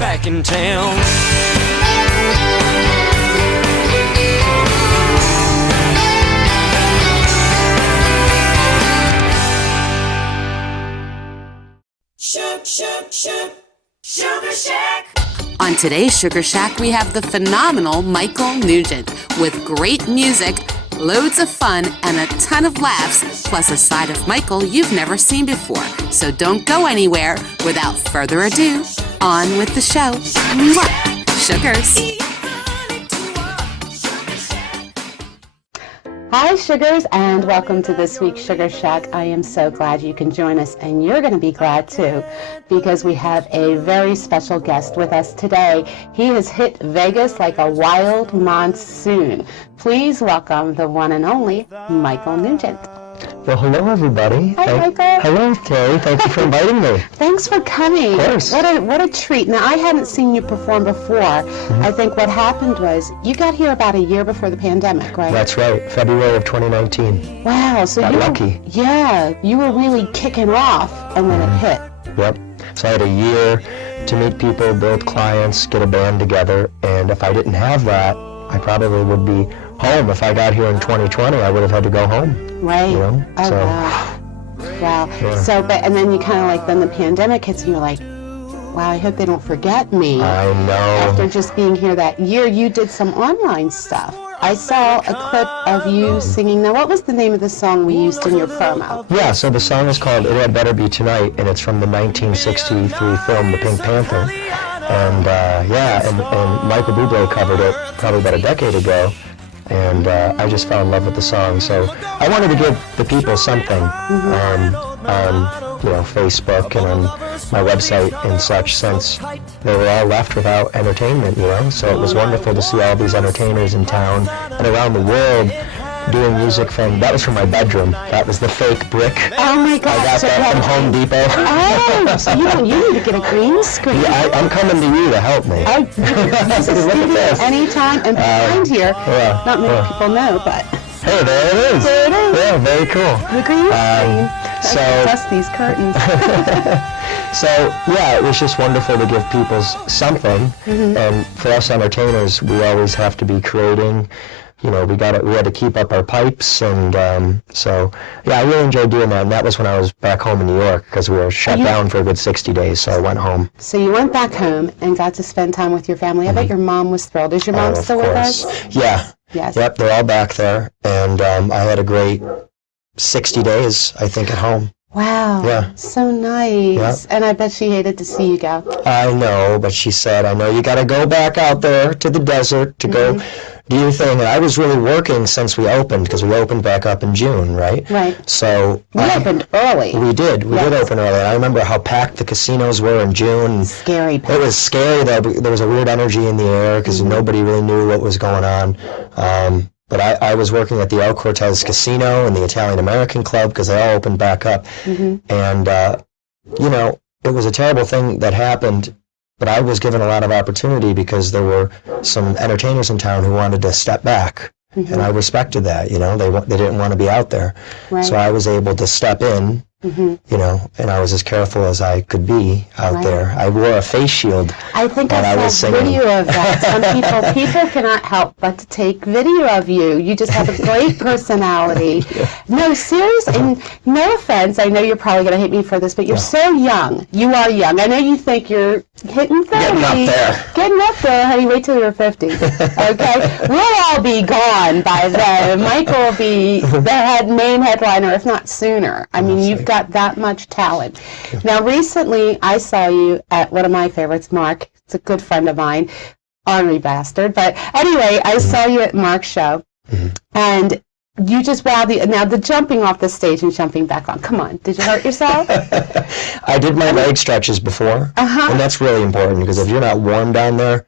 back in town. Sugar Shack. On today's Sugar Shack, we have the phenomenal Michael Nugent with great music, loads of fun, and a ton of laughs, plus a side of Michael you've never seen before. So don't go anywhere. Without further ado, on with the show. Mwah! Sugars. Hi, Sugars, and welcome to this week's Sugar Shack. I am so glad you can join us, and you're going to be glad too, because we have a very special guest with us today. He has hit Vegas like a wild monsoon. Please welcome the one and only Michael Nugent. Well, hello, everybody. Hi, Michael. Hello, Terri. Thank you for inviting me. Thanks for coming. Of course. What a treat. Now, I hadn't seen you perform before. Mm-hmm. I think what happened was you got here about a year before the pandemic, right? That's right. February of 2019. Wow. So got lucky. Yeah. You were really kicking off, and then it hit. Yep. So I had a year to meet people, build clients, get a band together, and if I didn't have that, I probably would be home. If I got here in 2020, I would have had to go home. Right. You know? Oh, so, wow. Yeah. So, and then you kind of like, then the pandemic hits and you're like, wow, I hope they don't forget me. I know. After just being here that year, you did some online stuff. I saw a clip of you singing. Now, what was the name of the song we used in your promo? Yeah, so the song is called It Had Better Be Tonight, and it's from the 1963 film The Pink Panther. And and Michael Bublé covered it probably about a decade ago. And I just fell in love with the song, so I wanted to give the people something on Facebook and on my website and such, since they were all left without entertainment, So it was wonderful to see all these entertainers in town and around the world doing music that was from my bedroom. That was the fake brick. Oh my God! I got that from Home Depot. Oh, so you need to get a green screen. Yeah, I'm coming to you to help me. Oh, this is Look at this. Anytime, and behind here, not many people know, but hey, there it is. There it is. Yeah, very cool. The green screen. So dust these curtains. So yeah, it was just wonderful to give people something, and for us entertainers, we always have to be creating. We had to keep up our pipes, and so yeah, I really enjoyed doing that. And that was when I was back home in New York, because we were shut down for a good 60 days. So I went home. So you went back home and got to spend time with your family. I bet your mom was thrilled. Is your mom still with us? Yeah. Yes. Yep, they're all back there, and I had a great 60 days, I think, at home. Wow. Yeah. So nice. Yep. And I bet she hated to see you go. I know, but she said, I know you got to go back out there to the desert to go do your thing. And I was really working since we opened, because we opened back up in June, right? Right. So we opened early. We did. We did open early. And I remember how packed the casinos were in June. Scary packed. It was scary, though. There was a weird energy in the air, because nobody really knew what was going on. But I was working at the El Cortez Casino and the Italian-American Club, because they all opened back up. And, it was a terrible thing that happened, but I was given a lot of opportunity because there were some entertainers in town who wanted to step back. And I respected that, they didn't want to be out there. Right. So I was able to step in, and I was as careful as I could be out there. I wore a face shield. I think I saw video of that. Some people cannot help but to take video of you. You just have a great personality. No, seriously, and no offense, I know you're probably going to hate me for this, but you're so young. You are young. I know you think you're hitting 30. Getting up there. Getting up there, honey. Wait till you're 50. Okay? We'll all be gone by then. Michael will be the main headliner, if not sooner. I mean, you've got that much talent. Now, recently, I saw you at one of my favorites, Mark. It's a good friend of mine, ornery bastard. But anyway, I saw you at Mark's show, and you just now the jumping off the stage and jumping back on. Come on, did you hurt yourself? I did my leg stretches before, and that's really important, because if you're not warm down there,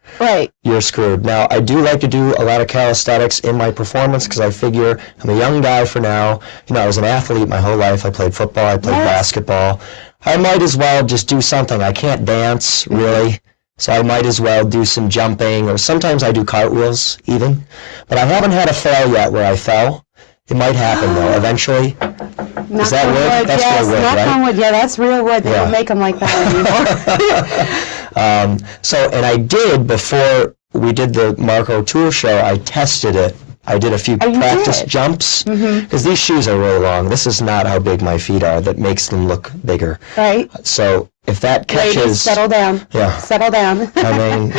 you're screwed. Now, I do like to do a lot of calisthenics in my performance, because I figure I'm a young guy for now. I was an athlete my whole life. I played football, I played basketball. I might as well just do something. I can't dance, really. So I might as well do some jumping, or sometimes I do cartwheels even. But I haven't had a fail yet where I fell. It might happen, though, eventually. Is that wood? That's real wood, right? Knock on wood. Yeah, that's real wood. They don't make them like that And I did, before we did the Marco Tour show, I tested it. I did a few practice jumps, because these shoes are really long. This is not how big my feet are. That makes them look bigger. Right. So if that catches... Ladies, settle down. Yeah. Settle down. I mean...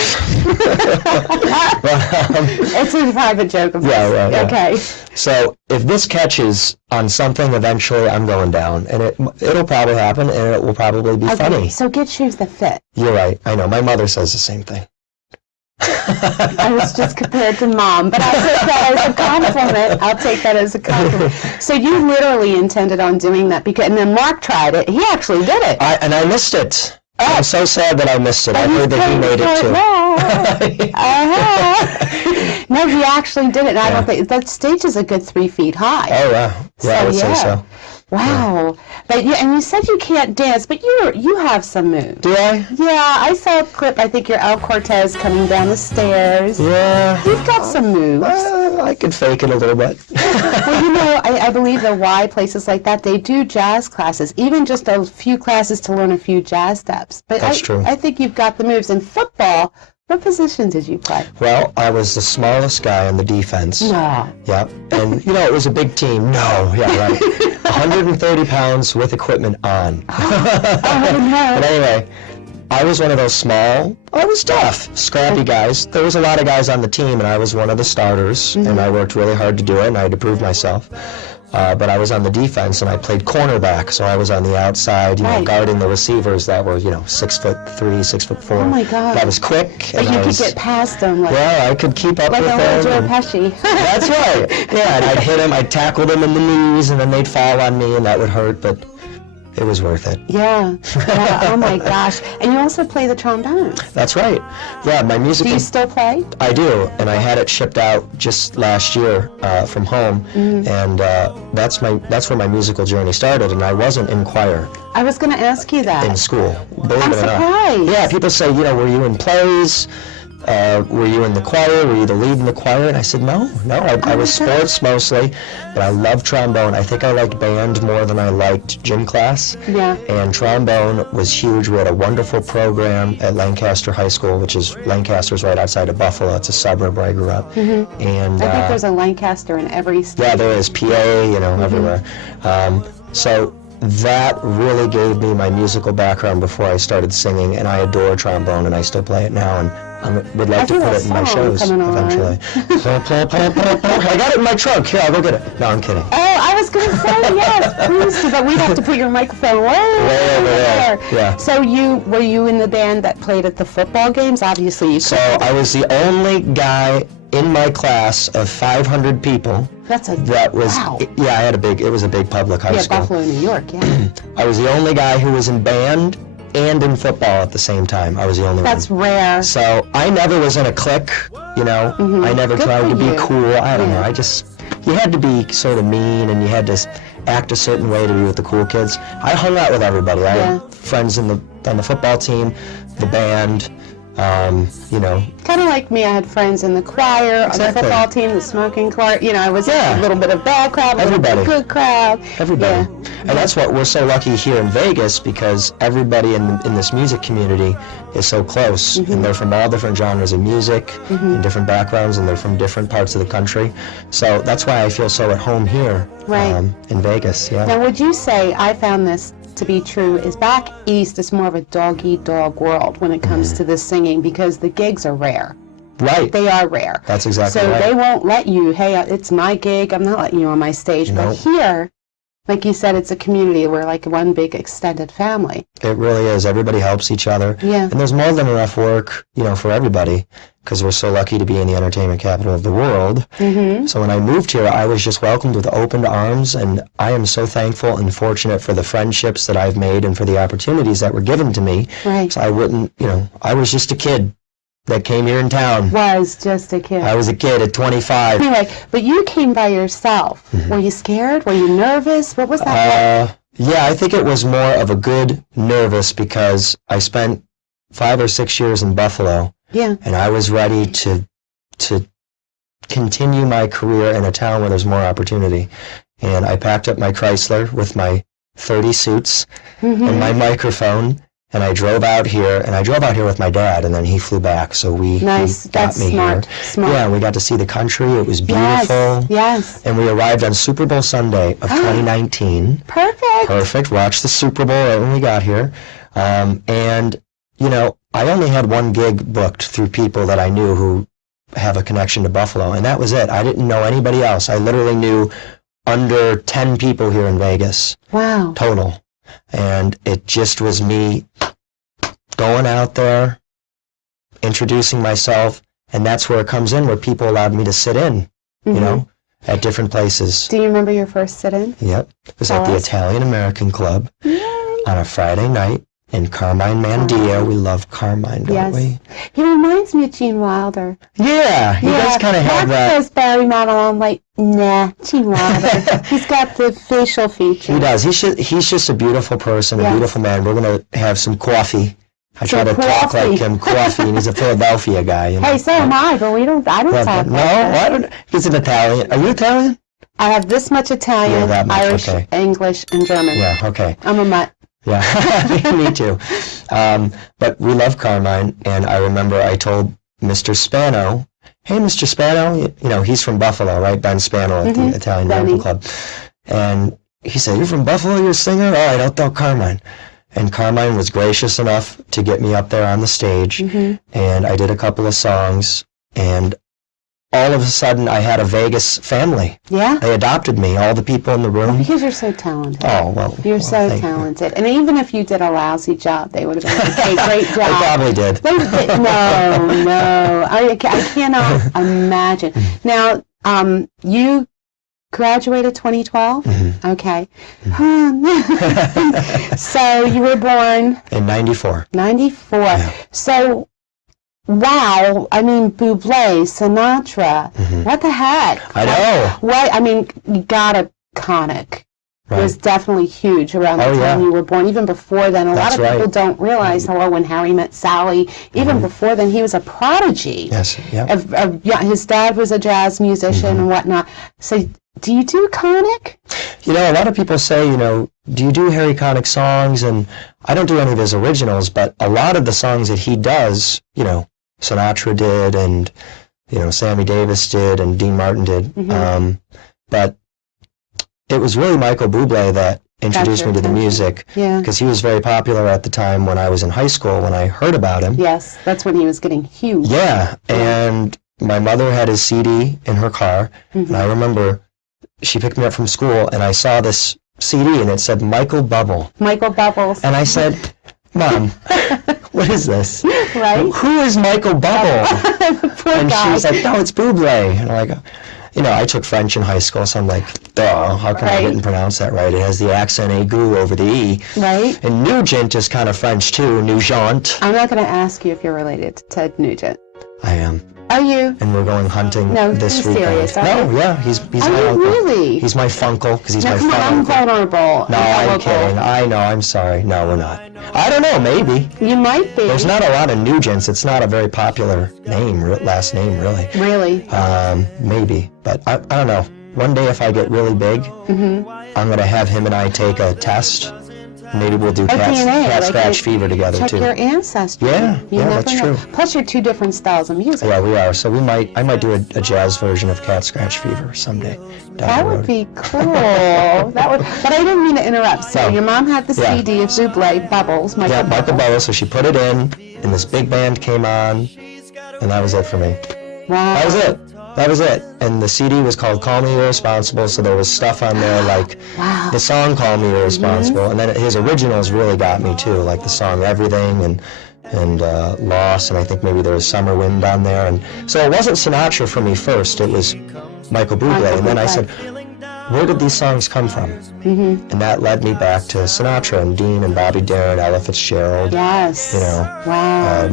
It's a private joke of yeah. Okay. So if this catches on something, eventually I'm going down. And it'll probably happen, and it will probably be funny. So get shoes that fit. You're right. I know. My mother says the same thing. I was just compared to Mom, but I'll take that as a compliment. I'll take that as a compliment. So you literally intended on doing that, and then Mark tried it. He actually did it. And I missed it. Oh. I'm so sad that I missed it. I heard that he made it too. No, he actually did it. And I don't think that stage is a good 3 feet high. Oh yeah, I would say so. Wow. But and you said you can't dance, but you have some moves. Do I? Yeah, I saw a clip. I think you're El Cortez coming down the stairs. Yeah. You've got some moves. I could fake it a little bit. Well, I believe the Y, places like that, they do jazz classes, even just a few classes to learn a few jazz steps. But That's true. I think you've got the moves. In football, what position did you play? Well, I was the smallest guy on the defense. No. Yep. And, it was a big team. No. Yeah, right. 130 pounds with equipment on. Oh, no. But anyway, I was one of those small, I was tough, scrappy guys. There was a lot of guys on the team, and I was one of the starters, and I worked really hard to do it, and I had to prove myself. But I was on the defense, and I played cornerback, so I was on the outside, guarding the receivers that were, 6'3", 6'4". Oh my God! I was quick. But you could get past them, I could keep up like with a them. little Joe Pesci. That's right. Yeah, and I'd hit them, I'd tackle them in the knees, and then they'd fall on me, and that would hurt, but it was worth it. Yeah. Oh my gosh! And you also play the trombone. That's right. Yeah, my music. Do you still play? I do, and I had it shipped out just last year from home, and that's where my musical journey started. And I wasn't in choir. I was going to ask you that. In school, believe I'm it or not. surprised. Yeah, people say, were you in plays? Were you in the choir? Were you the lead in the choir? And I said, no, I was sports mostly, but I love trombone. I think I liked band more than I liked gym class. Yeah. And trombone was huge. We had a wonderful program at Lancaster High School, which is Lancaster's right outside of Buffalo. It's a suburb where I grew up. And I think there's a Lancaster in every state. Yeah, there is. PA, everywhere. So that really gave me my musical background before I started singing, and I adore trombone, and I still play it now, and I would like to put it in my shows eventually. I got it in my trunk. Here, I'll go get it. No, I'm kidding. Oh, I was going to say yes, please, but we'd have to put your microphone way over there. Yeah. So were you in the band that played at the football games? Obviously, you. So I was the only guy in my class of 500 people. Wow. Yeah, it was a big public high school. Yeah, Buffalo, New York, yeah. I was the only guy who was in band and in football at the same time. I was the only one. That's rare. So I never was in a clique, I never tried to be cool. I don't know. You had to be sort of mean, and you had to act a certain way to be with the cool kids. I hung out with everybody. I had friends on the football team, the band, Kind of like me, I had friends in the choir, on the football team, the smoking choir. I was a little bit of bad crowd, a little bit of good crowd. Everybody. Yeah. And that's what we're so lucky here in Vegas, because everybody in this music community is so close, and they're from all different genres of music, and different backgrounds, and they're from different parts of the country. So that's why I feel so at home here in Vegas. Yeah. Now, would you say, I found this to be true, is back east it's more of a dog-eat-dog world when it comes to this singing, because the gigs are rare. Right. They are rare. That's exactly right. So they won't let you, hey, it's my gig, I'm not letting you on my stage. Nope. But here, like you said, it's a community. We're like one big extended family. It really is. Everybody helps each other. Yeah. And there's more than enough work, for everybody, because we're so lucky to be in the entertainment capital of the world. So when I moved here, I was just welcomed with open arms, and I am so thankful and fortunate for the friendships that I've made and for the opportunities that were given to me. Right. So I wouldn't, I was just a kid that came here in town. Was just a kid. I was a kid at 25. Anyway, but you came by yourself. Were you scared? Were you nervous? What was that like? Yeah, I think it was more of a good nervous, because I spent 5 or 6 years in Buffalo. Yeah. And I was ready to continue my career in a town where there's more opportunity. And I packed up my Chrysler with my 30 suits and my microphone, and I drove out here, with my dad, and then he flew back, so he got That's me smart. here. Smart. Yeah, we got to see the country. It was beautiful. Yes. And we arrived on Super Bowl Sunday of 2019. Perfect. Watched the Super Bowl right when we got here. And, you know, I only had one gig booked through people that I knew who have a connection to Buffalo, and that was it. I didn't know anybody else. I literally knew under 10 people here in Vegas. Wow. Total. And it just was me going out there, introducing myself, and that's where it comes in, where people allowed me to sit in, you know, at different places. Do you remember your first sit-in? Yep. It was at the Italian American Club on a Friday night in Carmine Mandia. We love Carmine, don't we? He reminds me of Gene Wilder. Yeah, he does kind of have that. Says Barry Manilow. I'm like, nah, Gene Wilder. He's got the facial features. He does. He's just a beautiful person, a beautiful man. We're going to have some coffee. I try to talk like him, coffee, and he's a Philadelphia guy. You know? Hey, so am I, but I don't talk like that. He's an Italian. Are you Italian? I have this much Italian, that much, Irish, okay. English, and German. Yeah, okay. I'm a mutt. Yeah, me too. But we love Carmine, and I remember I told Mr. Spano, hey, Mr. Spano, you know, he's from Buffalo, right? Ben Spano at the Italian American Club. And he said, you're from Buffalo, you're a singer? All right, I'll tell Carmine. And Carmine was gracious enough to get me up there on the stage, and I did a couple of songs, and all of a sudden I had a Vegas family. Yeah? They adopted me, all the people in the room. Because you're so talented. Oh, well. You're so thank talented. And even if you did a lousy job, they would have been like, hey, great job. I probably did. No. I cannot imagine. Now, you graduated 2012? Okay. So you were born? In 94. 94. Yeah. So, wow, I mean, Bublé, Sinatra, what the heck? I know. What, I mean, you got a iconic. It was definitely huge around the time you were born. Even before then, a lot of people don't realize, When Harry Met Sally, even before then, he was a prodigy. Yes, His dad was a jazz musician and whatnot. So, do you do Connick? You know, a lot of people say, you know, do you do Harry Connick songs? And I don't do any of his originals, but a lot of the songs that he does, you know, Sinatra did, and, you know, Sammy Davis did, and Dean Martin did. But it was really Michael Bublé that introduced me to the music, because he was very popular at the time when I was in high school, when I heard about him. Yes, that's when he was getting huge. Yeah, and my mother had his CD in her car, and I remember she picked me up from school, and I saw this CD, and it said Michael Bubble. Michael Bubbles. And I said, Mom, what is this? Right? Who is Michael Bubble? Poor And guy. she was like, no, it's Bublé. And I'm like, you know, I took French in high school, so I'm like, duh, how come I didn't pronounce that right? It has the accent aigu over the E. Right. And Nugent is kind of French too, Nugent. I'm not going to ask you if you're related to Ted Nugent. I am. Are you? And we're going hunting this weekend. Serious, are you? Yeah, he's my Are you uncle. really? He's my funkle, because he's my Come on, fun I'm uncle. vulnerable. No, I'm kidding. I know, I'm sorry. No, we're not. I don't know, maybe. You might be. There's not a lot of Nugents. It's not a very popular name, last name, really. Really? Maybe. But I don't know. One day if I get really big, I'm going to have him and I take a test. Maybe we'll do cat scratch fever together, check too. Check your ancestry. Yeah, that's true. Plus, you're two different styles of music. Yeah, we are. So I might do a jazz version of Cat Scratch Fever someday. That would be cool. But I didn't mean to interrupt. So your mom had the CD of Bublé, Bubbles, Michael Bubbles. So she put it in, and this big band came on, and that was it for me. Wow. That was it. And the CD was called Call Me Irresponsible, so there was stuff on there like the song Call Me Irresponsible, and then his originals really got me too, like the song Everything and Lost, and I think maybe there was Summer Wind on there. And so it wasn't Sinatra for me first, it was Michael Bublé, and then I said, where did these songs come from? And that led me back to Sinatra and Dean and Bobby Darin, Ella Fitzgerald. Yes. You know,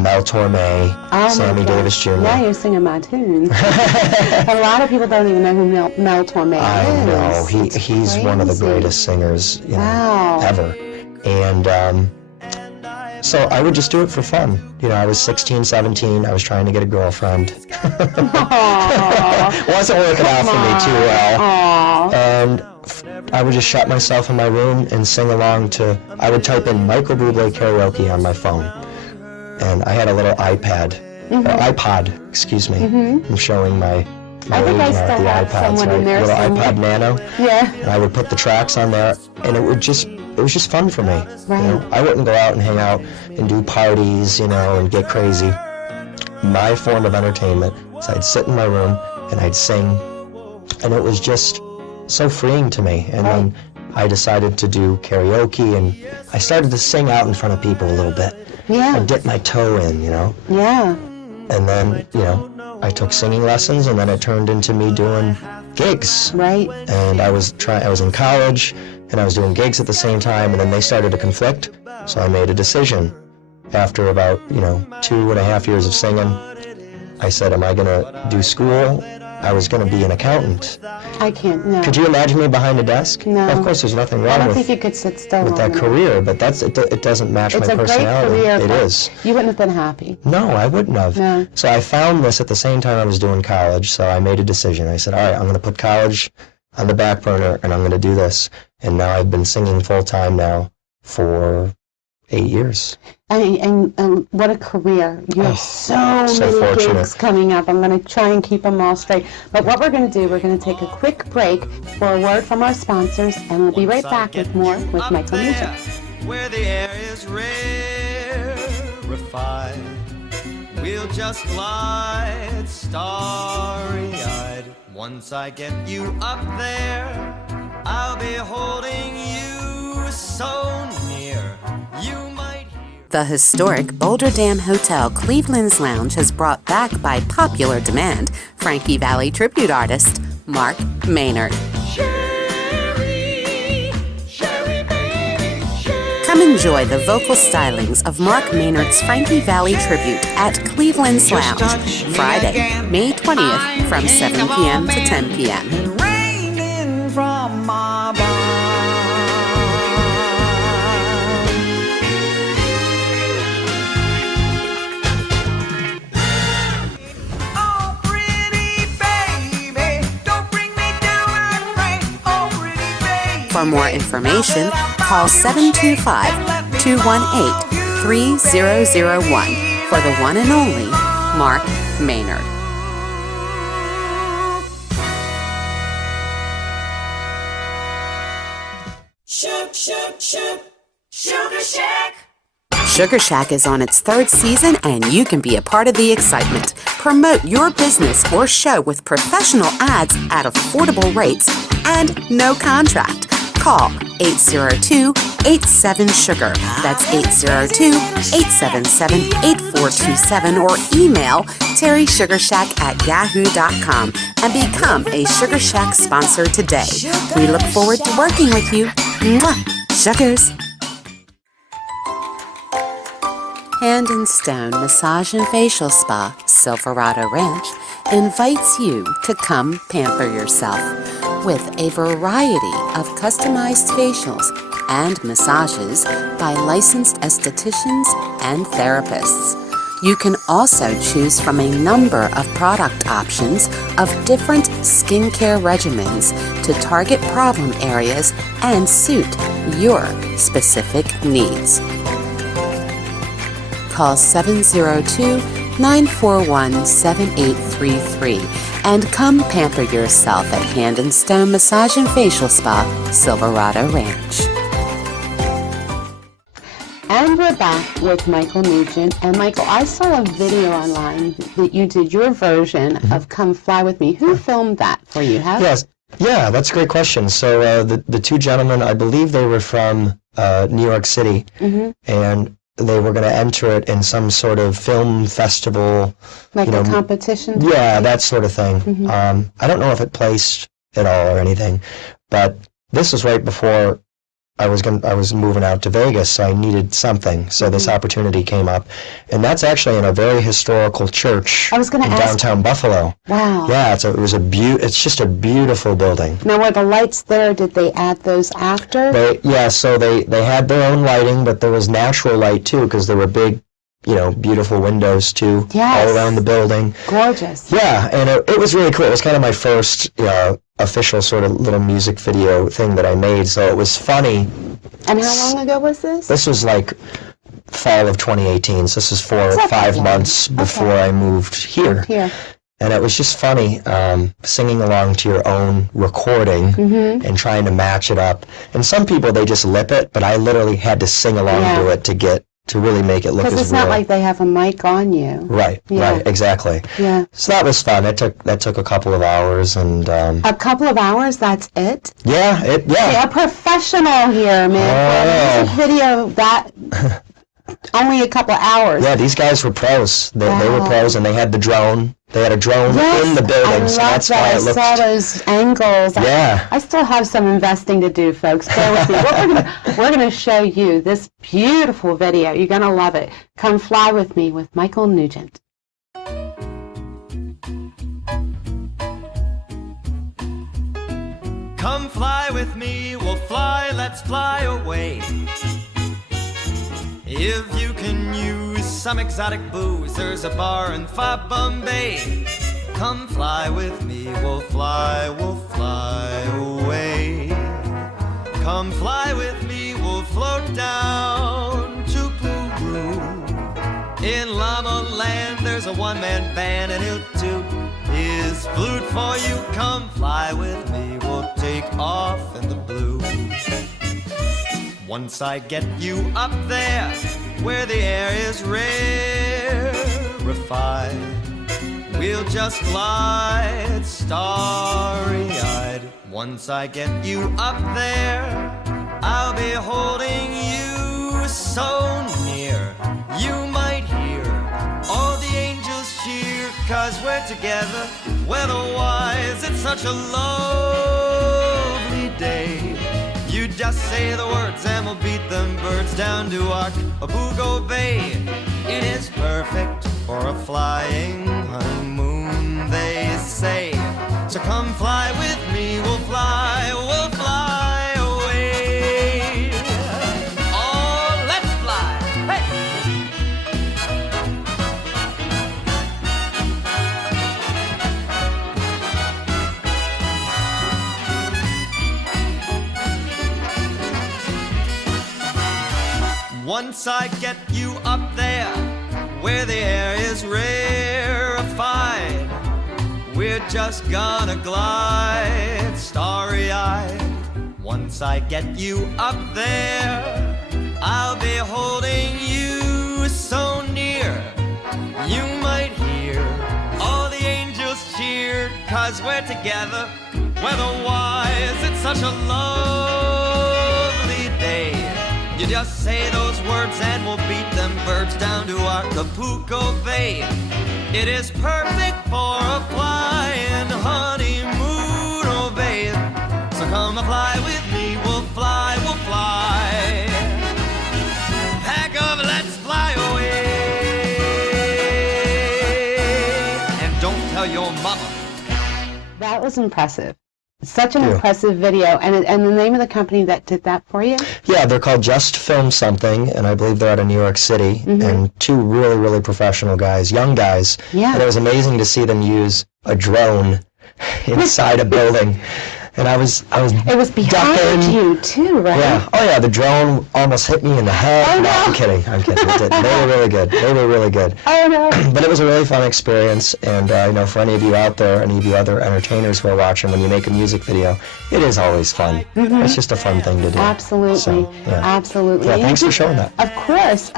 Mel Torme, Sammy Davis Jr. Now you're singing my tunes. A lot of people don't even know who Mel Torme is. I know. He's one of the greatest singers, you know, ever. And So I would just do it for fun. You know, I was 16, 17. I was trying to get a girlfriend. Wasn't working out for me too well. And I would just shut myself in my room and sing along to, I would type in Michael Bublé karaoke on my phone. And I had a little iPod, excuse me. I'm showing my I think I age now, still the have iPods, someone right? in there Little somewhere. iPod Nano. Yeah. And I would put the tracks on there, and it was just fun for me. Right. You know, I wouldn't go out and hang out and do parties, you know, and get crazy. My form of entertainment is I'd sit in my room and I'd sing, and it was just so freeing to me. And then I decided to do karaoke, and I started to sing out in front of people a little bit. Yeah. I dipped my toe in, you know. Yeah. And then, you know, I took singing lessons, and then it turned into me doing gigs. Right. And I was in college, and I was doing gigs at the same time, and then they started to conflict. So I made a decision. After about, 2.5 years of singing, I said, am I gonna do school? I was gonna be an accountant. I can't, no. Could you imagine me behind a desk? No. Of course, there's nothing I wrong don't with think you could sit still that long enough. career, but it doesn't match It's my a great personality. career, It but is. you wouldn't have been happy. No, I wouldn't have. No. So I found this at the same time I was doing college, so I made a decision. I said, all right, I'm going to put college on the back burner, and I'm going to do this. And now I've been singing full-time now for 8 years. And what a career. You have so many fortunate. gigs coming up. I'm going to try and keep them all straight. But what we're going to do, we're going to take a quick break for a word from our sponsors, and we'll be right back with more with Michael Nugent. Where the air is rarefied, we'll just glide starry-eyed. Once I get you up there, I'll be holding you so near, you might hear. The historic Boulder Dam Hotel Cleveland's Lounge has brought back by popular demand Frankie Valli tribute artist Mark Maynard. Come enjoy the vocal stylings of Mark Maynard's Frankie Valli tribute at Cleveland's Lounge, Friday, May 20th from 7 p.m. to 10 p.m. Raining from above. Oh, pretty baby, don't bring me down and rain. Oh, pretty baby. For more information, call 725-218-3001 for the one and only Mark Maynard. Sugar Shack. Sugar Shack is on its 3rd season, and you can be a part of the excitement. Promote your business or show with professional ads at affordable rates and no contract. Call 802-87-SUGAR. That's 802-877-8427, or email terrysugarshack@yahoo.com and become a Sugar Shack sponsor today. We look forward to working with you. Mwah! Sugars! Hand and Stone Massage and Facial Spa, Silverado Ranch, invites you to come pamper yourself with a variety of customized facials and massages by licensed estheticians and therapists. You can also choose from a number of product options of different skincare regimens to target problem areas and suit your specific needs. Call 702-941-7833 and come pamper yourself at Hand and Stone Massage and Facial Spa, Silverado Ranch. And we're back with Michael Nugent. And Michael, I saw a video online that you did your version of Come Fly With Me. Who filmed that for you? Yes. Yeah, that's a great question. So the two gentlemen, I believe they were from New York City, and they were going to enter it in some sort of film festival. Like a competition? Yeah, that sort of thing. I don't know if it placed at all or anything, but this was right before I was moving out to Vegas, so I needed something. So this opportunity came up, and that's actually in a very historical church I was gonna in ask- downtown Buffalo. Wow. Yeah, it's just a beautiful building. Now, were the lights there? Did they add those after? So they had their own lighting, but there was natural light too, because there were big, beautiful windows too, Yes. all around the building. Gorgeous. Yeah, and it was really cool. It was kind of my first official sort of little music video thing that I made, so it was funny. And how long ago was this? This was like fall of 2018, so this is 4 or It's not 5 that long. months before I moved here. Here. And it was just funny singing along to your own recording Mm-hmm. and trying to match it up. And some people, they just lip it, but I literally had to sing along Yeah. to it to really make it look as Because it's real. not like they have a mic on you. Right, Yeah. right, exactly. Yeah. So that was fun. That took a couple of hours, and A couple of hours, that's it? yeah. You're a professional here, man. For a music video, that only a couple of hours. Yeah, these guys were pros. They were Wow. pros, and they had the drone. They had a drone Yes, in the building, I so love that's that. why I it looked. saw those angles. Yeah. I still have some investing to do, folks. Bear with me. We're gonna show you this beautiful video. You're gonna love it. Come Fly With Me with Michael Nugent. Come fly with me, we'll fly, let's fly away. If you can use some exotic booze, there's a bar in Far Bombay. Come fly with me, we'll fly away. Come fly with me, we'll float down to Peru. In Llama Land, there's a one-man band and he'll toot his flute for you. Come fly with me, we'll take off in the blue. Once I get you up there, where the air is rarefied, we'll just glide starry-eyed. Once I get you up there, I'll be holding you so near. You might hear all the angels cheer, 'cause we're together, weather-wise, it's such a lovely day. You just say the words and we'll beat them birds down to Acapulco Bay. It is perfect for a flying honeymoon, they say. So come fly with me, we'll fly away. Oh, let's fly, hey! Once I get you up there, where the air is rarefied, we're just gonna glide starry-eyed. Once I get you up there, I'll be holding you so near. You might hear all the angels cheer, 'cause we're together, weather-wise, it's such a lovely day. You just say those words and we'll beat them birds down to Acapulco Bay. It is perfect for a flying honeymoon, oh babe. So come and fly with me, we'll fly, we'll fly. Pack up, let's fly away. And don't tell your mama. That was impressive. Such an Thank you. impressive video. And the name of the company that did that for you? Yeah, they're called Just Film Something, and I believe they're out of New York City. And 2 really, really professional guys, young guys. Yeah. And it was amazing to see them use a drone inside a building. And I was It was behind ducking. you too, right? Yeah. Oh yeah, the drone almost hit me in the head. Oh, no. I'm kidding. It didn't. They were really good. Oh no. But it was a really fun experience, and for any of you out there, any of you other entertainers who are watching, when you make a music video, it is always fun. It's just a fun thing to do. Absolutely. So, yeah. Absolutely. Yeah, And thanks you for showing that. Of course.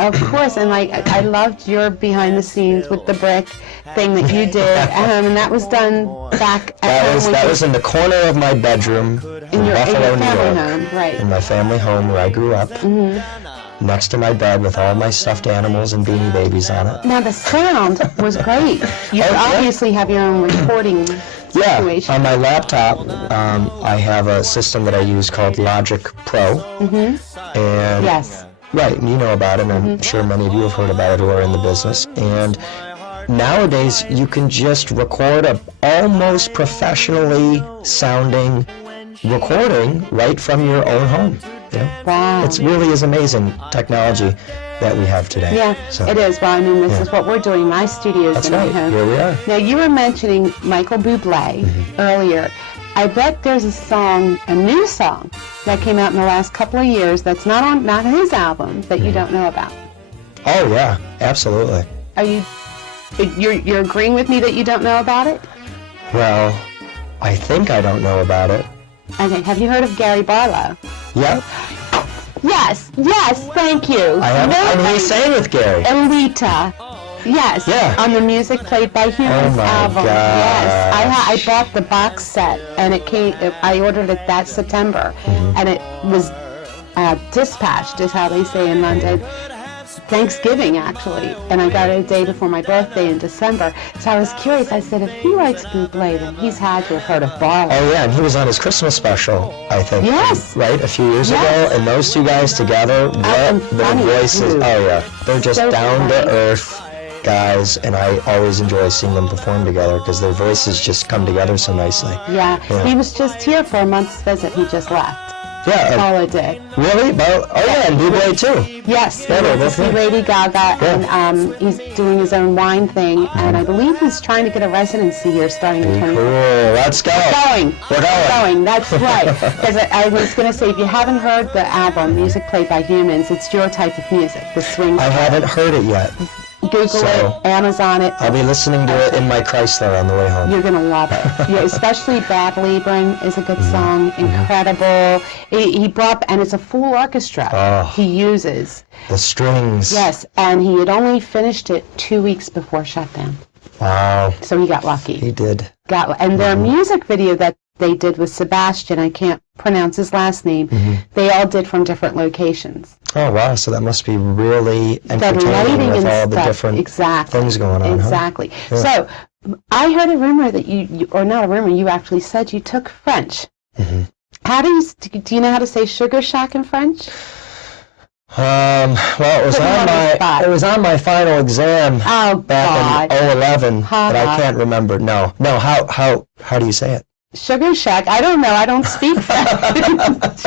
And I loved your behind the scenes with the brick thing that you did. And that was done back at home That was in the corner of my bedroom in your Buffalo, New family York. home, right? In my family home where I grew up. next to my bed with all my stuffed animals and Beanie Babies on it. Now the sound was great. You obviously have your own recording situation. On my laptop, I have a system that I use called Logic Pro. And Yes. right, you know about it, and I'm sure many of you have heard about it who are in the business. And nowadays, you can just record a almost professionally sounding recording right from your own home. Yeah. Wow. It really is amazing technology that we have today. Yeah, So, it is. Well, I mean, this is what we're doing. My studio's That's in my right. home. Here we are. Now, you were mentioning Michael Bublé earlier. I bet there's a song, a new song, that came out in the last couple of years that's not his album that you don't know about. Oh yeah, absolutely. Are you're agreeing with me that you don't know about it? Well, I think I don't know about it. Okay, have you heard of Gary Barlow? Yeah, Yes, thank you. I have. And he sang with Gary. Elita. Yes, Yeah. on the Music Played by Humans my album. gosh. Yes, I bought the box set, and it came. I ordered it that September, and it was dispatched, is how they say in London. Thanksgiving, actually, and I got it a day before my birthday in December. So I was curious. I said, if he likes Bublé, then he's had to have heard of Barlow. Oh yeah, and he was on his Christmas special, I think. Yes. Right, a few years Yes. ago, and those two guys together, and their funny, voices. too. Oh yeah, they're just So down to funny. earth guys, and I always enjoy seeing them perform together because their voices just come together so nicely. Yeah, Yeah. he was just here for a month's visit. He just left. Yeah. Paula did. Really? Oh yeah, and Bublé too. Yes, he Yeah, went to that's see right. Lady Gaga, and he's doing his own wine thing, and I believe he's trying to get a residency here starting in 20. Cool. Let's go. Going. We're going. That's right. Because I was going to say, if you haven't heard the album, Music Played by Humans, it's your type of music, the swing. I haven't heard it yet. Google So- it, Amazon it. I'll be listening to it in my Chrysler on the way home. You're going to love it. Yeah, especially Bad Liebling is a good song. Incredible. He brought, and it's a full orchestra Oh. he uses. The strings. Yes, and he had only finished it 2 weeks before shutdown. Wow. So he got lucky. He did. And their music video that they did with Sebastian, I can't pronounce his last name, they all did from different locations. Oh wow, so that must be really The entertaining lighting with and all the stuff. different Exactly. things going on. Exactly. Yeah. So I heard a rumor that you, or not a rumor, you actually said you took French. How do you know how to say Sugar Shack in French? Well, it was Put me on the spot. it was on my final exam Oh, back God. in 2011, Ha, but I ha. can't remember. No. How do you say it? Sugar Shack. I don't know. I don't speak French.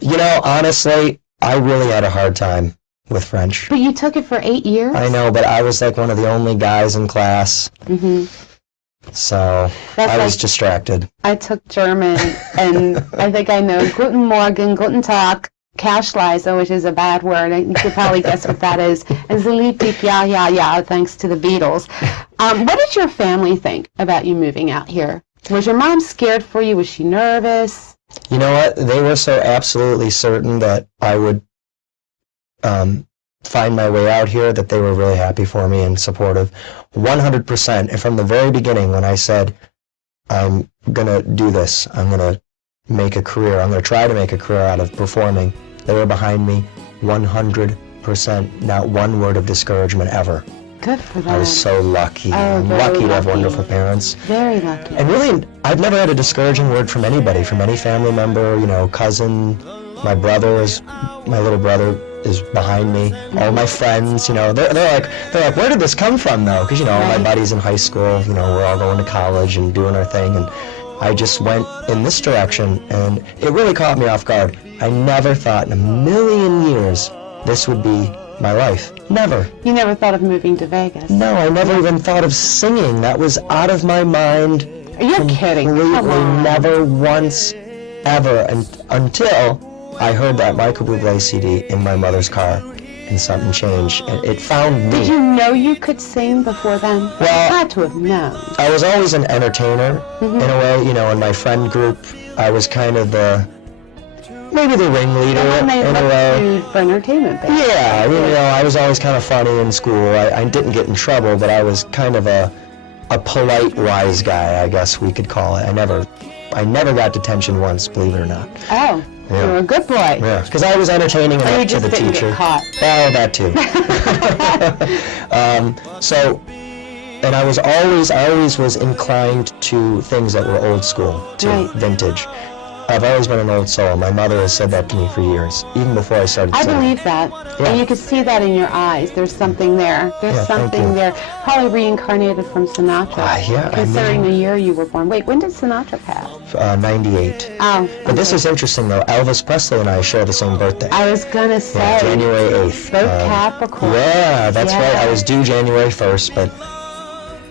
You know, honestly, I really had a hard time with French. But you took it for 8 years? I know, but I was like one of the only guys in class, so That's I was like- distracted. I took German, and I think I know Guten Morgen, Guten Tag, Cashleise, which is a bad word. You could probably guess what that is. And Zalipik, yeah, thanks to the Beatles. What did your family think about you moving out here? Was your mom scared for you? Was she nervous? You know what? They were so absolutely certain that I would find my way out here that they were really happy for me and supportive. 100%. And from the very beginning, when I said, I'm going to do this, I'm going to make a career, I'm going to try to make a career out of performing, they were behind me 100%, not one word of discouragement ever. Good for them. I was so lucky. Oh, I'm very lucky to have lucky. wonderful parents. Very lucky. And really, I've never had a discouraging word from anybody, from any family member, cousin. My little brother is behind me. All my friends, they're like, where did this come from though? Because my buddies in high school, we're all going to college and doing our thing, and I just went in this direction, and it really caught me off guard. I never thought in a million years this would be my life. Never. You never thought of moving to Vegas? No, I never even thought of singing. That was out of my mind. Are you kidding? Come Completely, on. never once, ever, until I heard that Michael Bublé CD in my mother's car, and something changed, and it found me. Did you know you could sing before then? Well, you had to have known. I was always an entertainer, in a way, in my friend group, I was kind of maybe the ringleader, And they in a looked way. to you for entertainment, basically. Yeah, I was always kind of funny in school. I didn't get in trouble, but I was kind of a polite, wise guy, I guess we could call it. I never got detention once, believe it or not. Oh, You're a good boy. Yeah, because I was entertaining Or you enough to just the didn't teacher. get caught. Oh, that too. And I always was inclined to things that were old school, to Right. vintage. I've always been an old soul. My mother has said that to me for years, even before I started I singing. believe that. Yeah. And you can see that in your eyes. There's something there. There's Yeah, thank something you. there. Probably reincarnated from Sinatra. Yeah, I Considering mean- the year you were born. Wait, when did Sinatra pass? 98. Oh, But this okay. is interesting, though. Elvis Presley and I share the same birthday. I was gonna say. Yeah, January 8th. Both Capricorn. Yeah, that's Yeah. right. I was due January 1st, but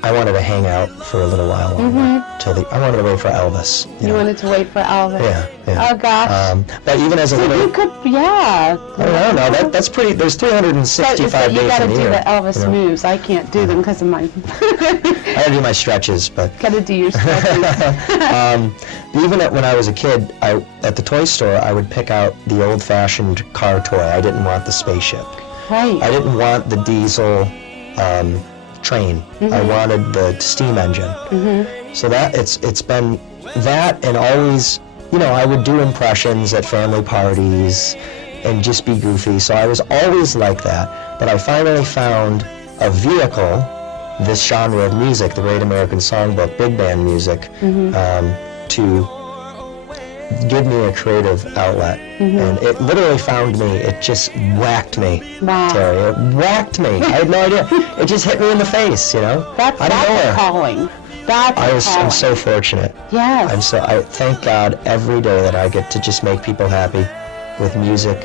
I wanted to hang out for a little while longer. I wanted to wait for Elvis. You know. wanted to wait for Elvis. Yeah. Oh gosh. But even as a So little, you could, yeah. I don't know. That's pretty. There's 365 So you days gotta in the do year. the Elvis you know. moves. I can't do them because of my. I gotta do my stretches, but Gotta do your stretches. even when I was a kid, at the toy store, I would pick out the old-fashioned car toy. I didn't want the spaceship. Right. I didn't want the diesel train. I wanted the steam engine. So that it's been that, and always, I would do impressions at family parties and just be goofy. So I was always like that. But I finally found a vehicle, this genre of music, the Great American Songbook, big band music, to give me a creative outlet. And it literally found me. It just whacked me, Wow. Terry. It whacked me. I had no idea. It just hit me in the face, That's out of a nowhere. calling. That's a calling. I'm so fortunate. Yes. I thank God every day that I get to just make people happy with music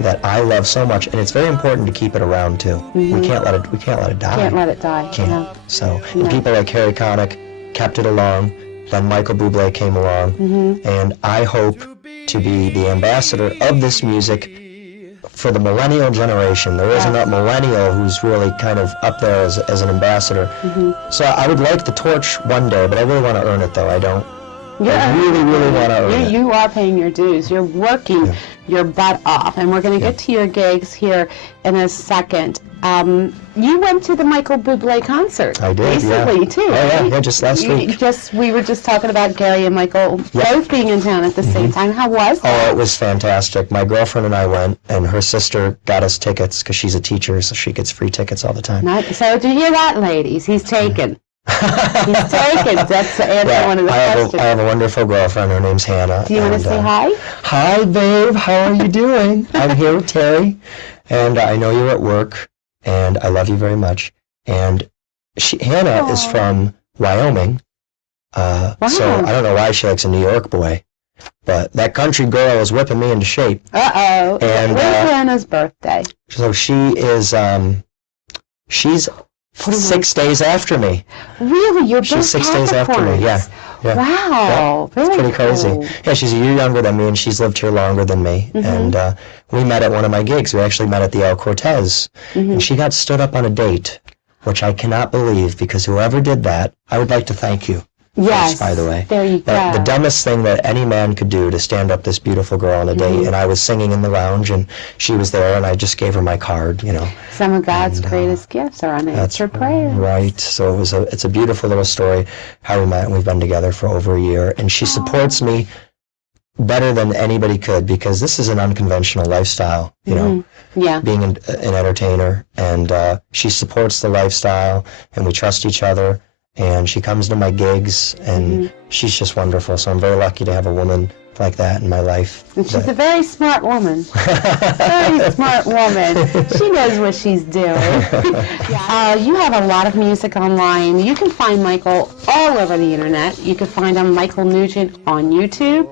that I love so much, and it's very important to keep it around too. We can't let it die. Can't let it die. Can't. No. So, No. and people like Harry Connick kept it along. Then Michael Bublé came along, and I hope to be the ambassador of this music for the millennial generation. There isn't a millennial who's really kind of up there as an ambassador. So I would like the torch one day, but I really want to earn it, though. I don't. I really, really want to earn it. You are paying your dues. You're working your butt off. And we're going to get to your gigs here in a second. You went to the Michael Bublé concert I did, recently, too. Oh, yeah, right? yeah, just last week. We were just talking about Gary and Michael both being in town at the same time. How was that? Oh, it was fantastic. My girlfriend and I went, and her sister got us tickets because she's a teacher, so she gets free tickets all the time. So did you hear that, ladies? He's taken. He's taken. That's the answer one of the questions. I have a wonderful girlfriend. Her name's Hannah. Do you want to say hi? Hi, babe. How are you doing? I'm here with Terry, and I know you're at work, and I love you very much. And Hannah is from Wyoming, so I don't know why she likes a New York boy, but that country girl is whipping me into shape. Uh-oh. And, When's Hannah's birthday? So she is, she's 6 days after me. Really? You're She's both 6 days after me, yeah. Capricorns? Wow. It's Very pretty crazy. cool. Yeah, she's a year younger than me, and she's lived here longer than me. And we met at one of my gigs. We actually met at the El Cortez, and she got stood up on a date, which I cannot believe, because whoever did that, I would like to thank you. Yes. First, by the way. There you go. The dumbest thing that any man could do to stand up this beautiful girl on a date, and I was singing in the lounge, and she was there, and I just gave her my card, Some of God's greatest gifts are unanswered prayers. Right. So it's a beautiful little story how we met, and we've been together for over a year, and she supports me better than anybody could, because this is an unconventional lifestyle, Yeah. being an entertainer, and she supports the lifestyle, and we trust each other, and she comes to my gigs, and she's just wonderful. So I'm very lucky to have a woman like that in my life. And she's a very smart woman. Very smart woman. She knows what she's doing. You have a lot of music online. You can find Michael all over the internet. You can find him, Michael Nugent, on YouTube.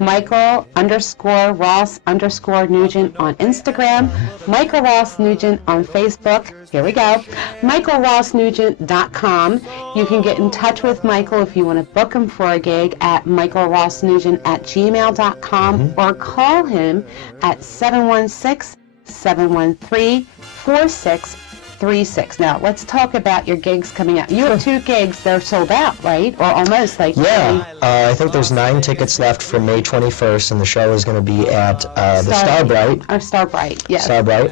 Michael_Ross_Nugent on Instagram, Michael Ross Nugent on Facebook. Here we go. MichaelRossNugent.com. You can get in touch with Michael if you want to book him for a gig at michaelrossnugent@gmail.com or call him at 716-713-4636. Now, let's talk about your gigs coming up. You have 2 gigs. They're sold out, right? Or almost like Yeah, I think there's 9 tickets left for May 21st, and the show is going to be at the Starbright. Or Starbright, yes. Starbright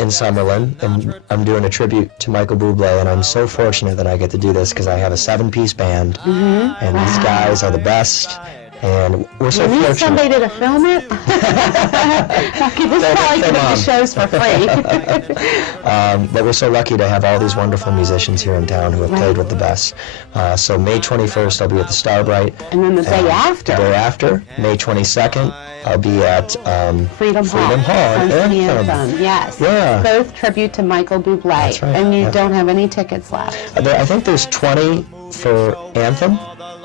in Summerlin, and I'm doing a tribute to Michael Bublé, and I'm so fortunate that I get to do this because I have a 7-piece band, and these guys are the best, And we're so You need fortunate. somebody to film it? Okay, this is how I can make the shows for free. But we're so lucky to have all these wonderful musicians here in town who have played with the best. So May 21st, I'll be at the Starbright. And then the day after. The day after, May 22nd, I'll be at Freedom Hall. Anthem. Anthem. Yes. Yeah. Both tribute to Michael Bublé. That's right. And you Yeah. don't have any tickets left. I think there's 20 for Anthem,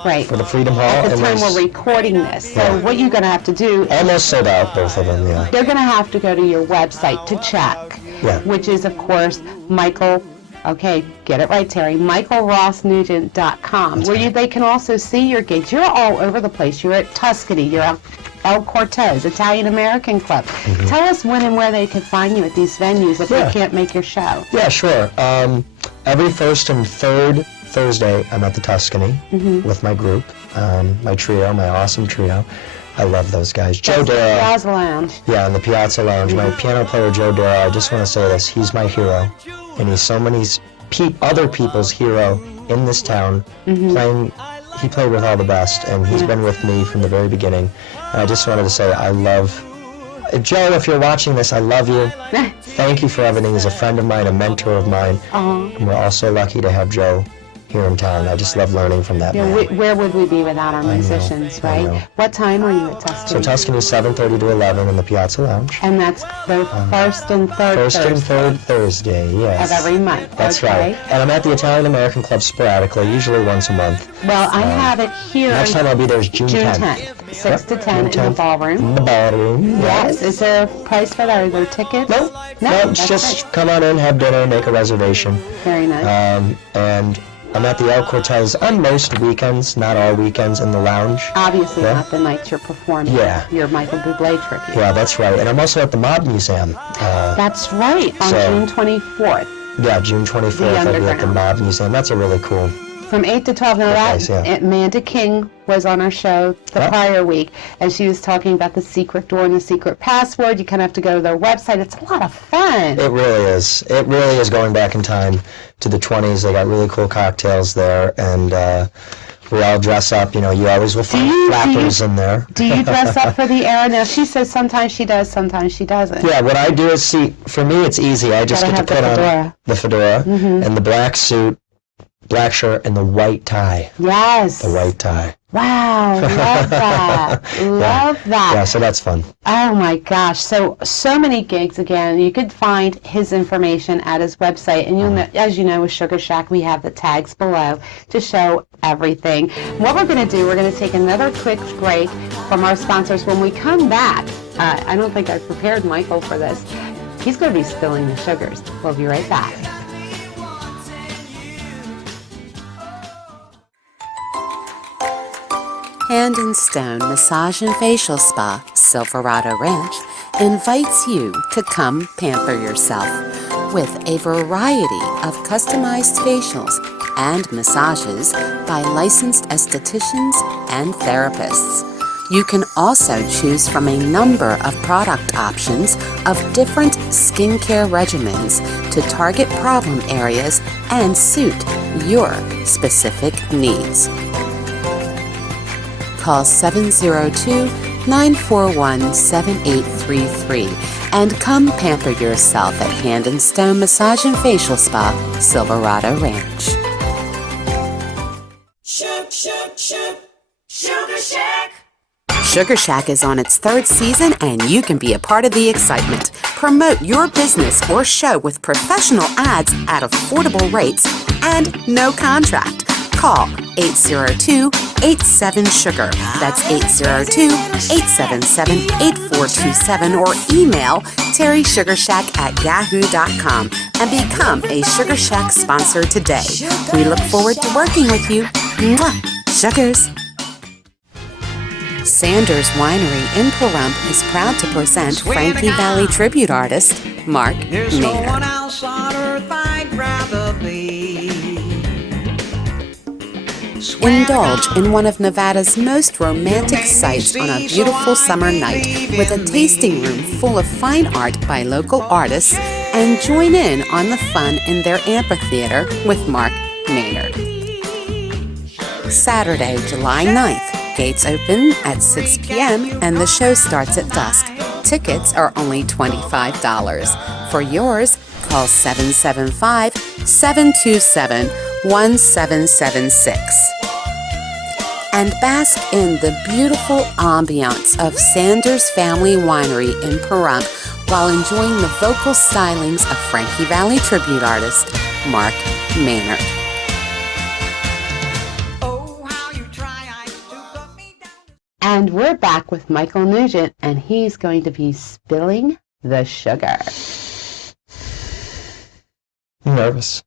Right. for the Freedom Hall. At the and time there's we're recording this. So Yeah. what you're going to have to do, almost sold out, both of them, yeah. they're going to have to go to your website to check, Yeah. which is, of course, Michael, okay, get it right, Terry, michaelrossnugent.com, where they can also see your gigs. You're all over the place. You're at Tuscany. You're at El Cortez, Italian American Club. Tell us when and where they can find you at these venues if Yeah. they can't make your show. Yeah, sure. Every first and third Thursday, I'm at the Tuscany with my group, my trio, my awesome trio. I love those guys. Joe Darrow. Plaza Lounge. Yeah, in the Piazza Lounge. My piano player, Joe Darrow, I just want to say this. He's my hero. And he's so many other people's hero in this town. He played with all the best, and he's been with me from the very beginning. And I just wanted to say I love Joe, if you're watching this, I love you. Thank you for everything. He's a friend of mine, a mentor of mine. And we're all so lucky to have Joe here in town. I just love learning from that man. Where would we be without our musicians, I know. right? What time are you at So Tuscany? Tuscany is 7:30 to 11 in the Piazza Lounge. And that's the first and third First and Thursday third Thursday, yes. of every month. That's okay? right. And I'm at the Italian American Club sporadically, usually once a month. Well, I have it here Next time I'll be there is June June 10th. 10th, 6 to Yep, 10 in June the 10th. ballroom. In the ballroom. Yes. Is there a price for that? Are there tickets? No, that's just right. come on in, have dinner, make a reservation. Very nice. And I'm at the El Cortez on most weekends, not all weekends, in the lounge. Obviously yeah. not the nights you're performing Yeah. your Michael Bublé tribute. Yeah, that's right. And I'm also at the Mob Museum. That's right, on So- June 24th. Yeah, June 24th, I'll be at the Underground. Mob Museum. That's a really cool. From 8 to 12. Now that, Nice, yeah. Amanda King was on our show the Yeah. prior week, and she was talking about the secret door and the secret password. You kind of have to go to their website. It's a lot of fun. It really is. It really is going back in time to the 20s. They got really cool cocktails there, and we all dress up. You know, you always will find flappers in there. Do you dress up for the era? Now, she says sometimes she does, sometimes she doesn't. Yeah, what I do is, see, for me it's easy. I just Gotta get to have the put fedora. on the fedora and the black suit, black shirt, and the white tie. Yes. The white tie. Wow, love that. Love that. Yeah, so that's fun. Oh my gosh, so many gigs again. You could find his information at his website, and you'll know, as you know, with Sugar Shack, we have the tags below to show everything. What we're going to do, we're going to take another quick break from our sponsors. When we come back, I don't think I prepared Michael for this. He's going to be spilling the sugars. We'll be right back. Hand and Stone Massage and Facial Spa, Silverado Ranch, invites you to come pamper yourself with a variety of customized facials and massages by licensed estheticians and therapists. You can also choose from a number of product options of different skincare regimens to target problem areas and suit your specific needs. Call 702-941-7833 and come pamper yourself at Hand and Stone Massage and Facial Spa, Silverado Ranch. Sugar Shack. Sugar Shack is on its third season and you can be a part of the excitement. Promote your business or show with professional ads at affordable rates and no contract. Call 802-87-SUGAR. That's 802-877-8427 or email terrysugarshack@yahoo.com and become a Sugar Shack sponsor today. We look forward to working with you. Mwah! Sugars! Sanders Winery in Pahrump is proud to present Frankie Valli tribute artist Mark There's no one Maynard. else on earth I'd rather be. Indulge in one of Nevada's most romantic sights on a beautiful summer night with a tasting room full of fine art by local artists and join in on the fun in their amphitheater with Mark Maynard. Saturday, July 9th, Gates open at 6 p.m. and the show starts at dusk. Tickets are only $25. For yours, call 775-727-1776. And bask in the beautiful ambiance of Sanders Family Winery in Pahrump while enjoying the vocal stylings of Frankie Valli tribute artist Mark Maynard. And we're back with Michael Nugent, and he's going to be spilling the sugar. I'm nervous.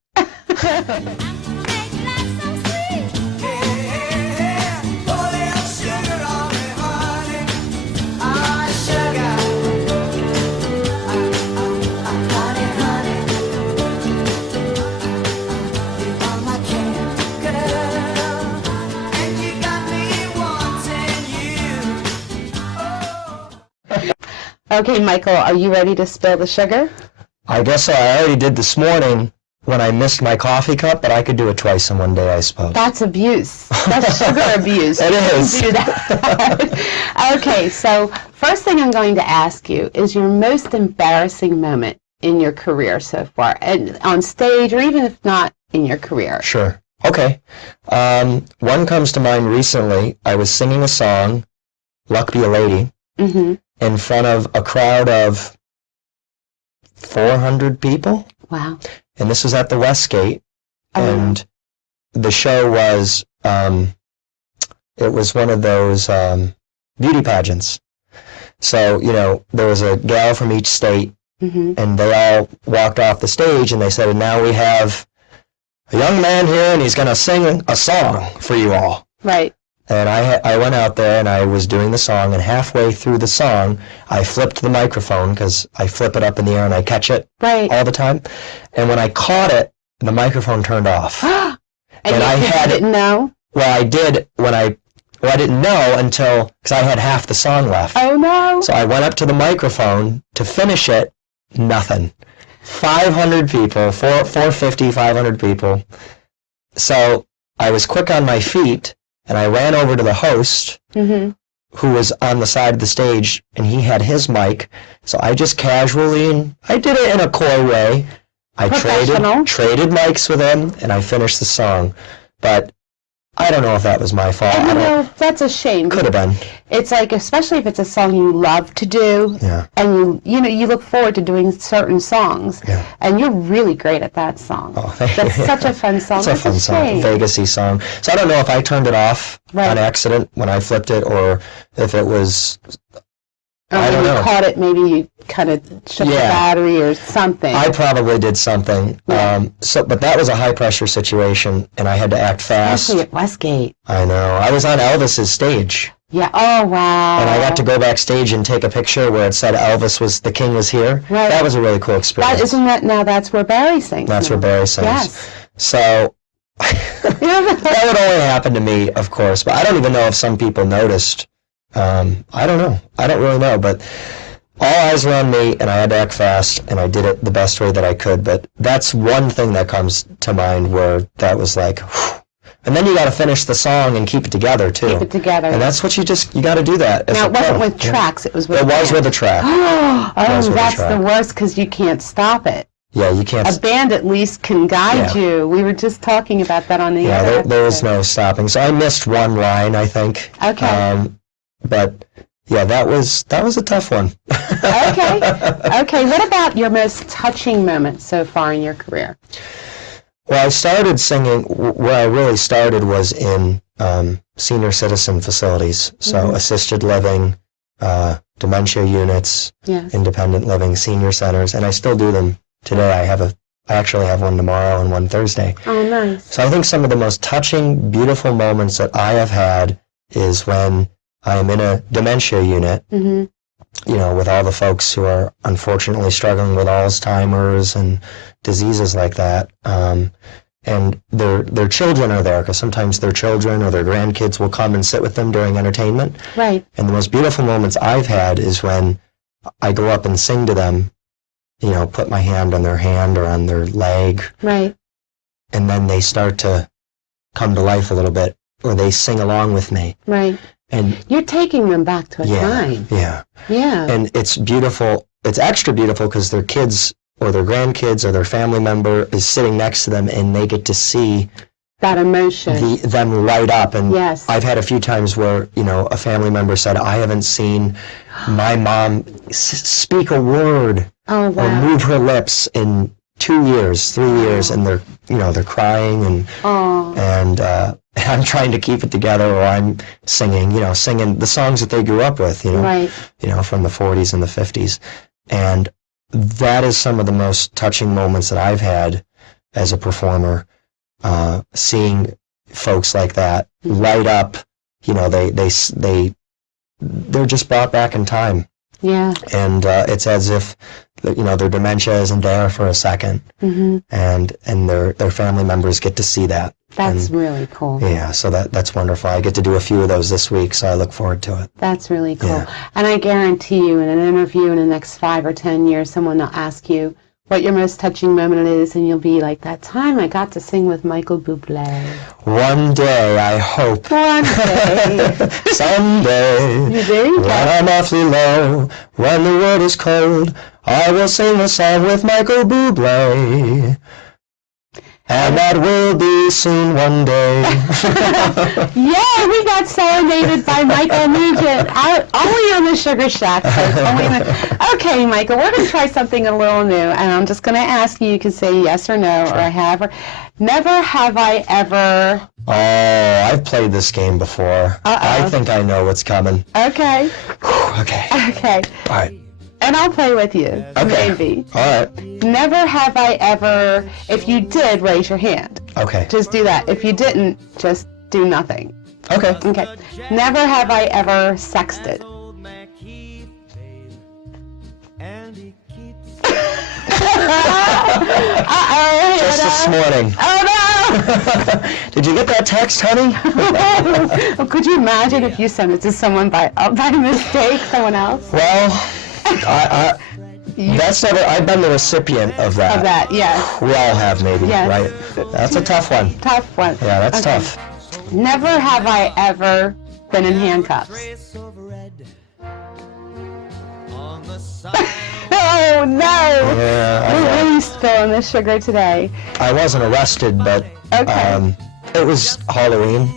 Okay, Michael, are you ready to spill the sugar? I guess so. I already did this morning when I missed my coffee cup, but I could do it twice in one day, I suppose. That's abuse. That's sugar abuse. It is. Do that. Okay, so first thing I'm going to ask you is your most embarrassing moment in your career so far, and on stage, or even if not in your career. Sure. Okay. One comes to mind recently. I was singing a song, Luck Be a Lady, in front of a crowd of 400 people. Wow. And this was at the Westgate. And the show was, it was one of those beauty pageants. So, you know, there was a gal from each state, and they all walked off the stage, and they said, and now we have a young man here, and he's going to sing a song for you all. Right. And I went out there and I was doing the song, and halfway through the song, I flipped the microphone because I flip it up in the air and I catch it all the time. And when I caught it, the microphone turned off. and I didn't know? Well, I did I didn't know until, because I had half the song left. Oh, no. So I went up to the microphone to finish it, nothing. 500 people, 450, 500 people. So I was quick on my feet. And I ran over to the host, who was on the side of the stage, and he had his mic. So I just casually, and I did it in a coy way, I traded mics with him, and I finished the song. But I don't know if that was my fault. I know, that's a shame. Could have been. It's like, especially if it's a song you love to do, and you look forward to doing certain songs, and you're really great at that song. Oh, that's such a fun song. It's a fun song, Vegas-y song. So I don't know if I turned it off on accident when I flipped it, or if it was. I don't know. You caught it, maybe you kind of shook the battery or something. I probably did something. But that was a high-pressure situation, and I had to act fast. Especially at Westgate. I know. I was on Elvis's stage. Yeah. Oh, wow. And I got to go backstage and take a picture where it said Elvis was, the king was here. Right. That was a really cool experience. That's where Barry sings. That's where Barry sings. Yes. So that would only happen to me, of course, but I don't even know if some people noticed. I don't know. I don't really know, but all eyes were on me, and I had to act fast, and I did it the best way that I could. But that's one thing that comes to mind where that was like, whew. And then you got to finish the song and keep it together too. Keep it together. And that's what you got to do that. Now it wasn't with tracks; it was with. It was with a track. That's the worst because you can't stop it. Yeah, you can't. A band at least can guide you. We were just talking about that on the other there was no stopping. So I missed one line, I think. Okay. But yeah, that was a tough one. Okay. What about your most touching moment so far in your career? Well, I started singing. Where I really started was in senior citizen facilities, so assisted living, dementia units, independent living, senior centers, and I still do them today. I actually have one tomorrow and one Thursday. Oh, nice. So I think some of the most touching, beautiful moments that I have had is when I am in a dementia unit, with all the folks who are unfortunately struggling with Alzheimer's and diseases like that. And their children are there, because sometimes their children or their grandkids will come and sit with them during entertainment. Right. And the most beautiful moments I've had is when I go up and sing to them, put my hand on their hand or on their leg. Right. And then they start to come to life a little bit. or they sing along with me. Right. And You're taking them back to a time. Yeah. Yeah. And it's beautiful. It's extra beautiful because their kids or their grandkids or their family member is sitting next to them, and they get to see that emotion. Them light up. And Yes. I've had a few times where, a family member said, I haven't seen my mom speak a word Oh, wow. or move her lips in 2 years, 3 years, and they're crying, and I'm trying to keep it together, or I'm singing the songs that they grew up with, Right. From the 40s and the 50s. And that is some of the most touching moments that I've had as a performer, seeing folks like that light up. They're just brought back in time. Yeah. And it's as if their dementia isn't there for a second, and their family members get to see that. That's really cool. Yeah, so that's wonderful. I get to do a few of those this week, so I look forward to it. That's really cool. Yeah. And I guarantee you, in an interview in the next 5 or 10 years, someone will ask you what your most touching moment is, and you'll be like, that time I got to sing with Michael Bublé. One day, I hope. One day. Someday. There you go. When I'm awfully low, when the world is cold, I will sing a song with Michael Bublé. And that will be soon one day. Yeah, we got serenaded by Michael Nugent only on the Sugar Shack. Okay, Michael, we're going to try something a little new, and I'm just going to ask you. You can say yes or no, or I have, or never have I ever. Oh, I've played this game before. I think I know what's coming. Okay. Okay. Okay. All right. And I'll play with you. Okay. Maybe. All right. Never have I ever. If you did, raise your hand. Okay. Just do that. If you didn't, just do nothing. Okay. Okay. Never have I ever sexted. Uh-oh. Just this morning. Oh, no! Did you get that text, honey? Well, could you imagine if you sent it to someone by mistake, someone else? Well, that's never. I've been the recipient of that. Of that, yes. We all have, maybe. Yes. Right. That's a tough one. Tough one. Yeah, that's Okay. tough. Never have I ever been in handcuffs. Oh, no! Yeah. We're really spilling the sugar today. I wasn't arrested, but Okay. it was Halloween,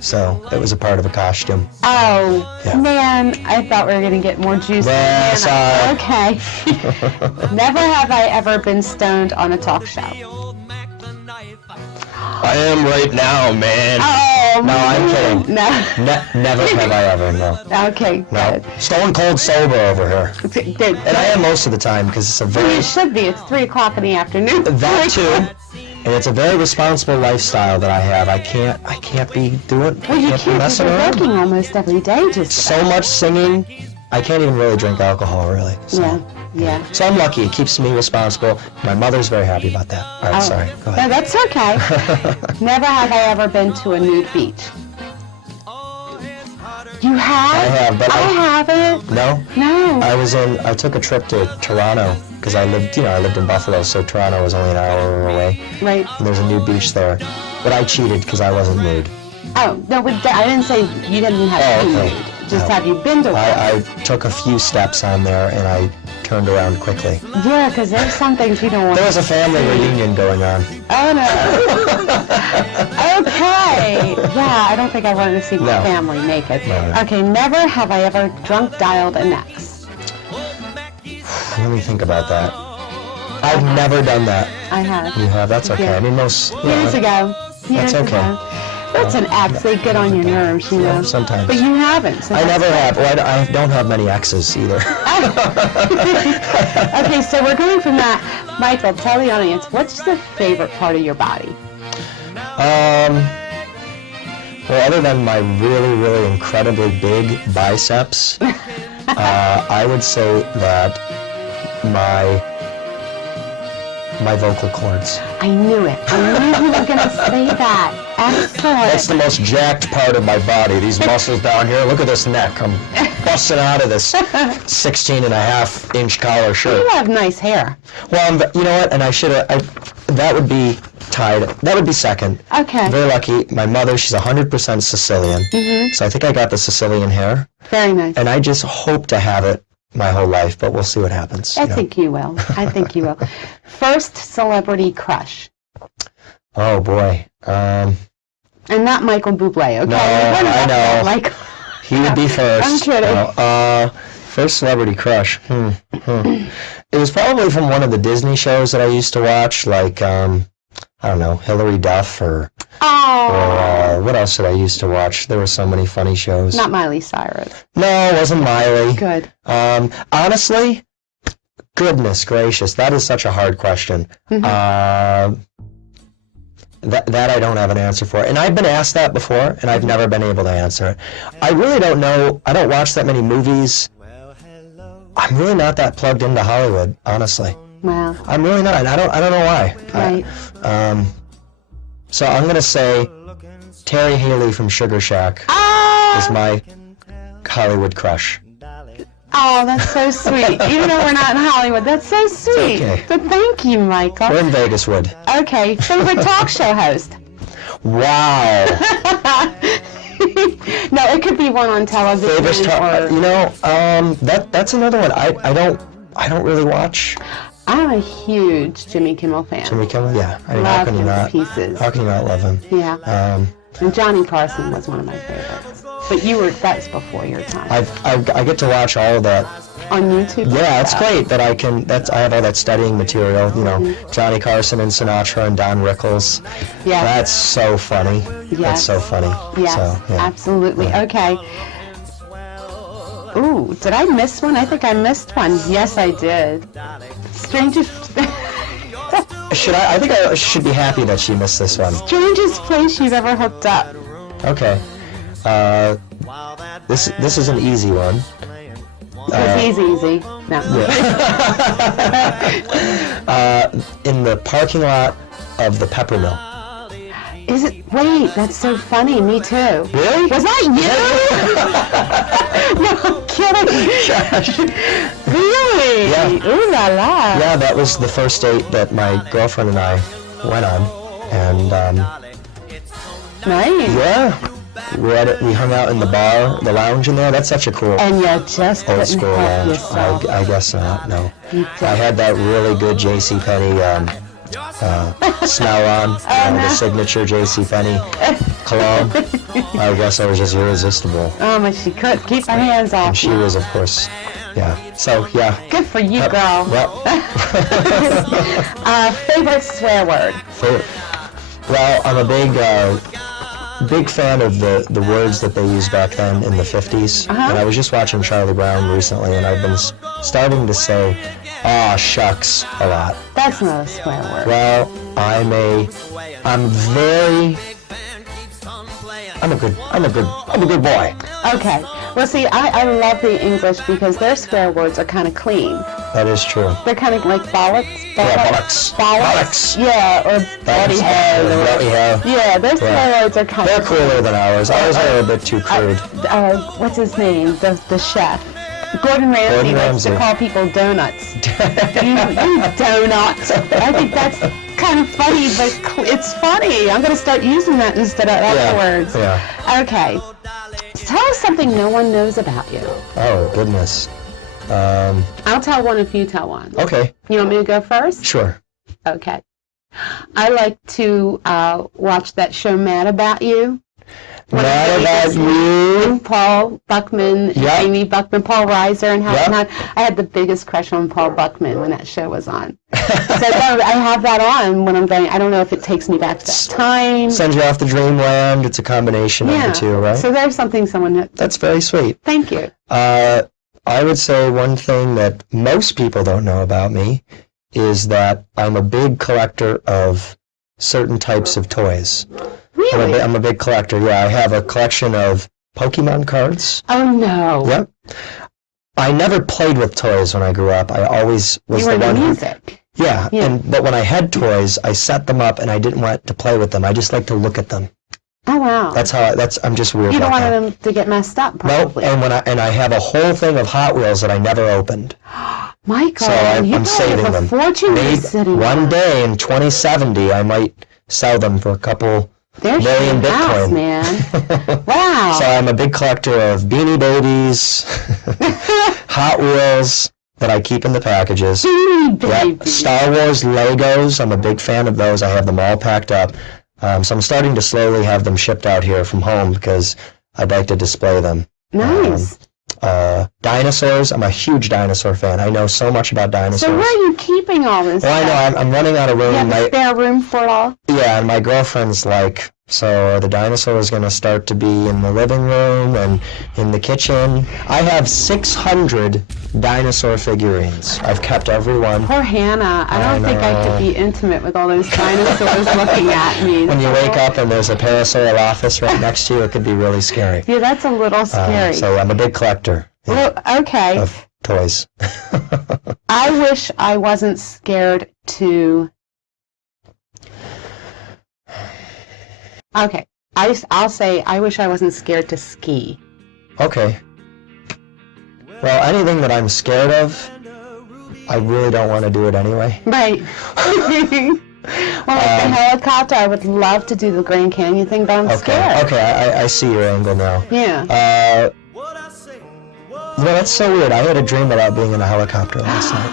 so it was a part of a costume. Oh, Yeah. man, I thought we were going to get more juice. Yeah, sorry. Okay. Never have I ever been stoned on a talk show. I am right now, man. Oh, No, I'm kidding. No. Never have I ever, no. Okay, No. good. Stone cold sober over here. Good. And I am most of the time, because it's a Well, very... you should be. It's 3 o'clock in the afternoon. That too. And it's a very responsible lifestyle that I have. I can't be doing... Well, you can't be can't because messing you're around. working almost every day. Just So much singing, I can't even really drink alcohol, really. So. Yeah. So I'm lucky. It keeps me responsible. My mother's very happy about that. All right, sorry. Go No, ahead. that's okay. Never have I ever been to a nude beach. You have? I have, but I haven't. No? No. I took a trip to Toronto because I lived in Buffalo, so Toronto was only an hour away. Right. And there's a nude beach there. But I cheated because I wasn't nude. Oh, no, but I didn't say you didn't have to be okay. nude. Just No. have you been to one? I took a few steps on there and I turned around quickly. Yeah, because there's some things you don't want. There was a family reunion going on. Oh, no. Okay. Yeah, I don't think I wanted to see my No. family naked. No. Okay, never have I ever drunk dialed an ex. Let me think about that. I've never done that. I have. You have? That's okay. Yeah. I mean, most... Years ago. Years okay. ago. That's an ex. They get on your nerves, you know. Sometimes. But you haven't. So I that's never good. have. Well, I don't have many exes either. Okay, so we're going from that. Michael, tell the audience, what's the favorite part of your body? Well, other than my really, really incredibly big biceps, I would say that my vocal cords. I knew it. I knew you were going to say that. Excellent. That's the most jacked part of my body. These muscles down here. Look at this neck. I'm busting out of this 16.5-inch collar shirt. You have nice hair. Well, you know what? And I should have. That would be tied. That would be second. Okay. Very lucky. My mother, she's 100% Sicilian. So I think I got the Sicilian hair. Very nice. And I just hope to have it my whole life, but we'll see what happens. I think you will. I think you will. First celebrity crush. Oh, boy. And not Michael Bublé, okay? No, I know. Michael. He would be first. I'm kidding. No, first celebrity crush. It was probably from one of the Disney shows that I used to watch, like, I don't know, Hilary Duff or what else did I used to watch? There were so many funny shows. Not Miley Cyrus. No, it wasn't Miley. Good. Honestly, goodness gracious, that is such a hard question. That I don't have an answer for. And I've been asked that before, and I've never been able to answer it. I really don't know. I don't watch that many movies. I'm really not that plugged into Hollywood, honestly. Wow. I'm really not. And I don't know why. Right. So I'm gonna say Terri Haley from Sugar Shack is my Hollywood crush. Oh, that's so sweet. Even though we're not in Hollywood, that's so sweet. okay. So thank you, Michael. We're in Vegas Wood. Okay, favorite talk show host. Wow. No, it could be one on television. That's another one. I don't really watch. I'm a huge Jimmy Kimmel fan. Jimmy Kimmel, yeah. I mean, Love how can you him to not? pieces. How can you not love him? Yeah. And Johnny Carson was one of my favorites. But that's before your time. I get to watch all of that. On YouTube? Yeah, it's great that I have all that studying material, Johnny Carson and Sinatra and Don Rickles. Yeah. That's so funny. Yes. That's so funny. Yes, So, yeah. absolutely. Yeah. Okay. Ooh, did I miss one? I think I missed one. Yes, I did. Strangest... I think I should be happy that she missed this one. Strangest place you've ever hooked up? Okay. This is an easy one. It's easy. No. In the parking lot of the Pepper Mill. Is it? Wait, that's so funny. Me too. Really? Was that you? No, I'm kidding. Gosh. Really? Yeah. Ooh la la. Yeah, that was the first date that my girlfriend and I went on, and Nice. yeah, we hung out in the bar, the lounge in there. That's such a cool And you just old couldn't school help lounge. yourself. I guess not. No, You I had that really good JCPenney smell on, the signature JCPenney cologne. I guess I was just irresistible. Oh, but she could keep her hands off. And she was, of course, yeah. So, yeah. Good for you, girl. Well, Favorite swear word? well, I'm a big fan of the words that they used back then in the 50s. And I was just watching Charlie Brown recently, and I've been starting to say, "Aw, shucks," a lot. That's not a swear word. Well, I'm a good boy. Okay. Well, see, I love the English because their swear words are kind of clean. That is true. They're kind of like bollocks. Yeah, bollocks. Bollocks. Yeah, or bloody hell. Bloody hell. Yeah, their swear words are kind They're of... cooler than ours. Ours are a bit too crude. What's his name? The chef. Gordon Ramsay likes to call people donuts. you donut. I think that's kind of funny, but it's funny. I'm going to start using that instead of other words. Yeah. Okay. Tell us something no one knows about you. Oh, goodness. I'll tell one if you tell one. Okay. You want me to go first? Sure. Okay. I like to watch that show Mad About You. Mad About You. Paul Buckman, Yep. Amy Buckman, Paul Reiser, and Yep. not. I had the biggest crush on Paul Buckman when that show was on. So I have that on when I'm going. I don't know if it takes me back to that time. Sends you off to dreamland. It's a combination of the two, right? So there's something someone. That's very sweet. Thank you. I would say one thing that most people don't know about me is that I'm a big collector of certain types of toys. Really? I'm a big collector, yeah. I have a collection of Pokemon cards. Oh, no. Yep. I never played with toys when I grew up. I always was You were the in one music. Yeah, Yeah. but when I had toys, I set them up and I didn't want to play with them. I just like to look at them. Oh, wow. I'm just weird You don't like want that. them to get messed up, Nope, probably. and I have a whole thing of Hot Wheels that I never opened. Michael, So you I'm saving have a them. fortune Maybe sitting one on. day in 2070, I might sell them for a couple There's million your house, Bitcoin. man. Wow. So I'm a big collector of Beanie Babies, Hot Wheels that I keep in the packages. Beanie Baby. Yep. Star Wars Legos, I'm a big fan of those. I have them all packed up. So I'm starting to slowly have them shipped out here from home because I'd like to display them. Nice. Dinosaurs, I'm a huge dinosaur fan. I know so much about dinosaurs. So where are you keeping all this Well, stuff? I know, I'm running out of room. You have a spare room for it all? Yeah, and my girlfriend's like, so the dinosaur is going to start to be in the living room and in the kitchen. I have 600 dinosaur figurines. I've kept every one. Poor Hannah. I don't think I could be intimate with all those dinosaurs looking at me. When you wake up and there's a Parasaur office right next to you, it could be really scary. Yeah, that's a little scary. So I'm a big collector Well, okay. of toys. I wish I wasn't scared to... Okay. I'll say I wish I wasn't scared to ski. Okay. Well, anything that I'm scared of, I really don't want to do it anyway. Right. Well, like the helicopter, I would love to do the Grand Canyon thing, but I'm scared. Okay, I see your angle now. Yeah. Well, that's so weird. I had a dream about being in a helicopter last night.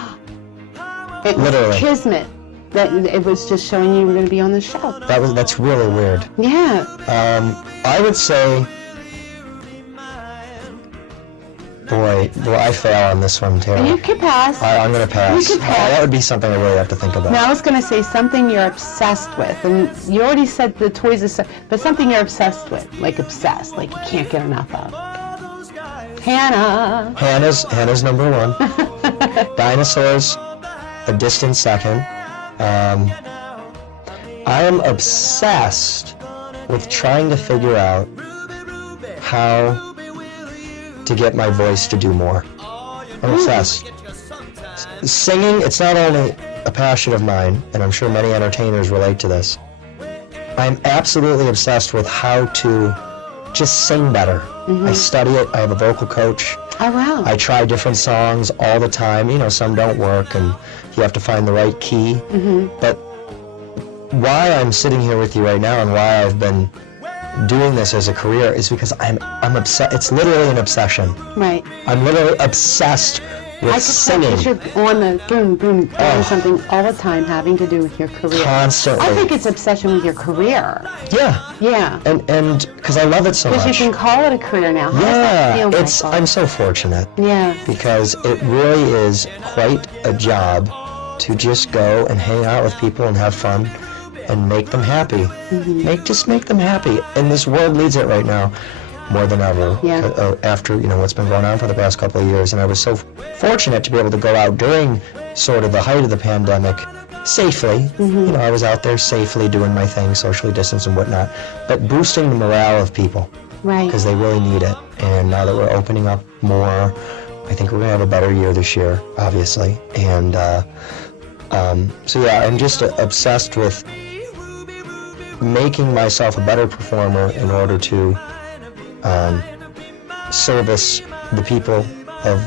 It was Literally. kismet. That it was just showing you were going to be on the show. That's really weird. Yeah. I would say, boy, I fail on this one, Terri. You could pass. I'm going to pass. You could pass. That would be something I really have to think about. Now I was going to say something you're obsessed with, and you already said the toys, but something you're obsessed with, like obsessed, like you can't get enough of. Hannah. Hannah's number one. Dinosaurs, a distant second. I am obsessed with trying to figure out how to get my voice to do more. I'm obsessed. Singing, it's not only a passion of mine, and I'm sure many entertainers relate to this. I'm absolutely obsessed with how to just sing better. I study it. I have a vocal coach. Oh, wow. I try different songs all the time. You know, some don't work, and you have to find the right key. But why I'm sitting here with you right now and why I've been doing this as a career is because I'm obsessed. It's literally an obsession. Right. I'm literally obsessed with singing. I could tell you're on the boom, boom, doing something all the time having to do with your career. Constantly. I think it's obsession with your career. Yeah. Yeah. And because I love it so much. Because you can call it a career now. How does that feel, Michael? I'm so fortunate. Yeah. Because it really is quite a job to just go and hang out with people and have fun and make them happy. Just make them happy. And this world needs it right now more than ever. Yeah. After what's been going on for the past couple of years, and I was so fortunate to be able to go out during sort of the height of the pandemic safely. I was out there safely doing my thing, socially distanced and whatnot, but boosting the morale of people. Right. Because they really need it. And now that we're opening up more, I think we're going to have a better year this year, obviously. And so yeah, I'm just obsessed with making myself a better performer in order to service the people of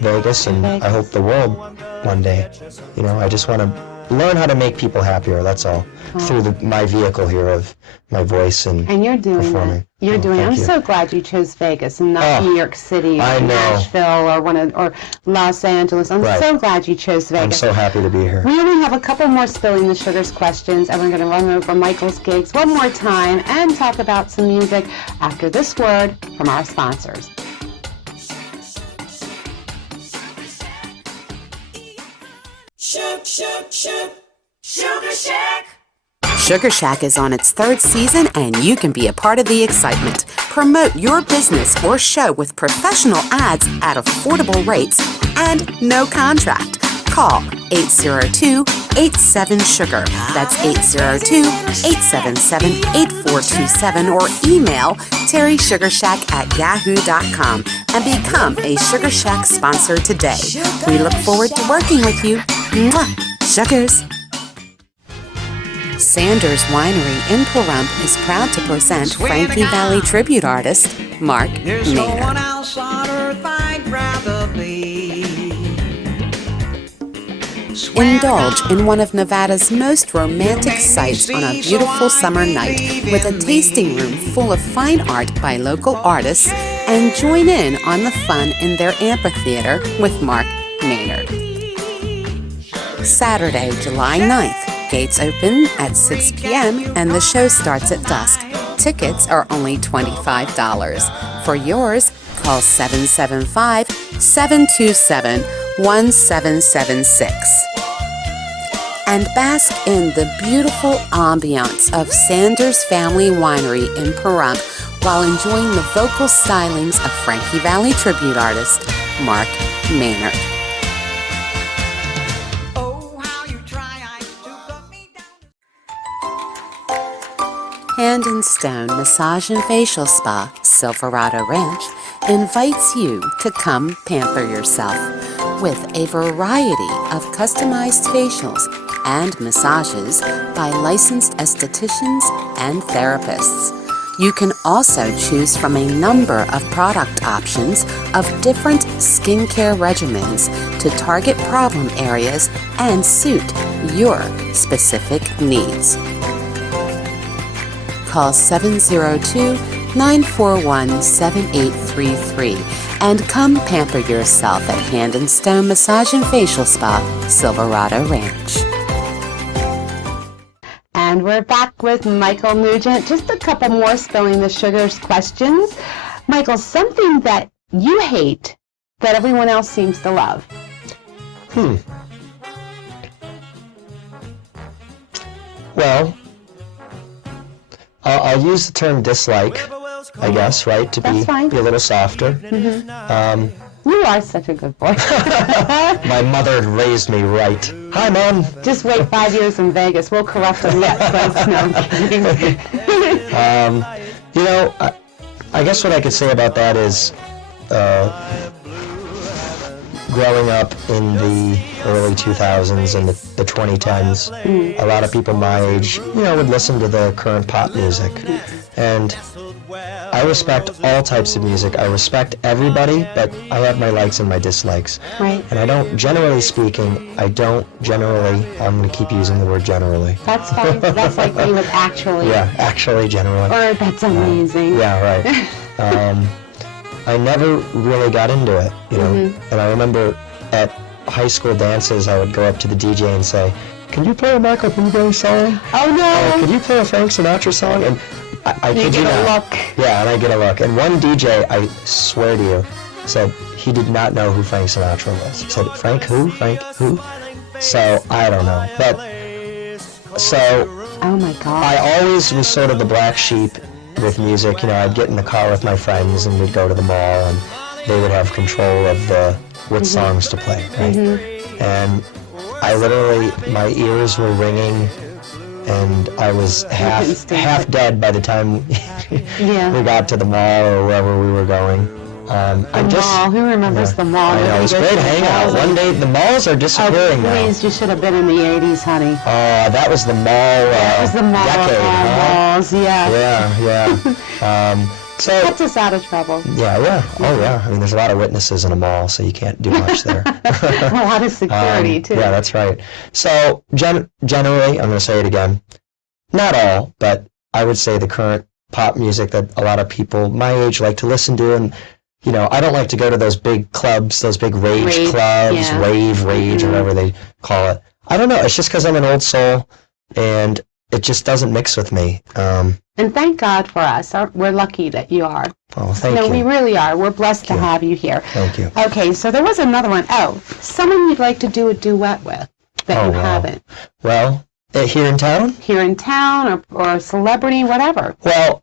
Vegas and I hope the world one day. I just want to learn how to make people happier, that's all, through my vehicle here of my voice and you're doing performing. that. You're doing it. I'm so glad you chose Vegas and not New York City or Nashville or Los Angeles. I'm so glad you chose Vegas. I'm so happy to be here. We only have a couple more Spilling the Sugars questions, and we're going to run over Michael's gigs one more time and talk about some music after this word from our sponsors. Sugar Shack! Sugar Shack is on its third season, and you can be a part of the excitement. Promote your business or show with professional ads at affordable rates and no contract. Call 802-87-SUGAR. That's 802-877-8427 or email terrysugarshack@yahoo.com and become a Sugar Shack sponsor today. We look forward to working with you. Mwah! Sugars! Sanders Winery in Pahrump is proud to present Frankie Valli tribute artist Mark There's no one Maynard. else on earth I'd rather be. Indulge in one of Nevada's most romantic sights on a beautiful summer night with a tasting room full of fine art by local artists, and join in on the fun in their amphitheater with Mark Maynard. Saturday, July 9th. Gates open at 6 p.m. and the show starts at dusk. Tickets are only $25. For yours, call 775-727-1776. And bask in the beautiful ambiance of Sanders Family Winery in Pahrump while enjoying the vocal stylings of Frankie Valli tribute artist Mark Maynard. Hand and Stone Massage and Facial Spa, Silverado Ranch, invites you to come pamper yourself with a variety of customized facials and massages by licensed estheticians and therapists. You can also choose from a number of product options of different skincare regimens to target problem areas and suit your specific needs. Call 702-941-7833 and come pamper yourself at Hand and Stone Massage and Facial Spa, Silverado Ranch. And we're back with Michael Nugent. Just a couple more Spilling the Sugars questions. Michael, something that you hate that everyone else seems to love? Well, I'll use the term dislike, I guess, right? To be a little softer. You are such a good boy. My mother raised me right. Hi, Mom. Just wait 5 years in Vegas. We'll corrupt them yet. So, no, I'm kidding. I guess what I could say about that is growing up in the early 2000s and the 2010s, a lot of people my age, would listen to the current pop music. And I respect all types of music. I respect everybody, but I have my likes and my dislikes. Right. And I'm going to keep using the word generally. That's fine. That's like me with actually. Yeah, actually, generally. Or that's amazing. Yeah, right. I never really got into it, And I remember at high school dances, I would go up to the DJ and say, "Can you play a Michael Bublé song? Oh no! Can you play a Frank Sinatra song?" And I kid you not. You get a look. Yeah, and I get a look. And one DJ, I swear to you, said he did not know who Frank Sinatra was. He said, "Frank who? Frank who?" So I don't know, but oh my God! I always was sort of the black sheep with music. I'd get in the car with my friends and we'd go to the mall and they would have control of what songs to play, right? And I literally, my ears were ringing and I was half dead by the time we got to the mall or wherever we were going. Mall. Who remembers the mall? I know, it was great hangout. One day, the malls are disappearing now. Please, you should have been in the 80s, honey. That was the mall that was the mall decade, malls, yeah. Yeah. So Gets us out of trouble. Yeah. Oh, yeah. I mean, there's a lot of witnesses in a mall, so you can't do much there. A lot of security, too. Yeah, that's right. So, generally, I'm going to say it again, not all, but I would say the current pop music that a lot of people my age like to listen to, and I don't like to go to those big clubs, those big rage clubs, rage, or whatever they call it. I don't know. It's just because I'm an old soul, and it just doesn't mix with me. And thank God for us. We're lucky that you are. Oh, thank you. No, we really are. We're blessed to have you here. Thank you. Okay, so there was another one. Oh, someone you'd like to do a duet with that you haven't. Well, here in town? Here in town, or a celebrity, whatever. Well,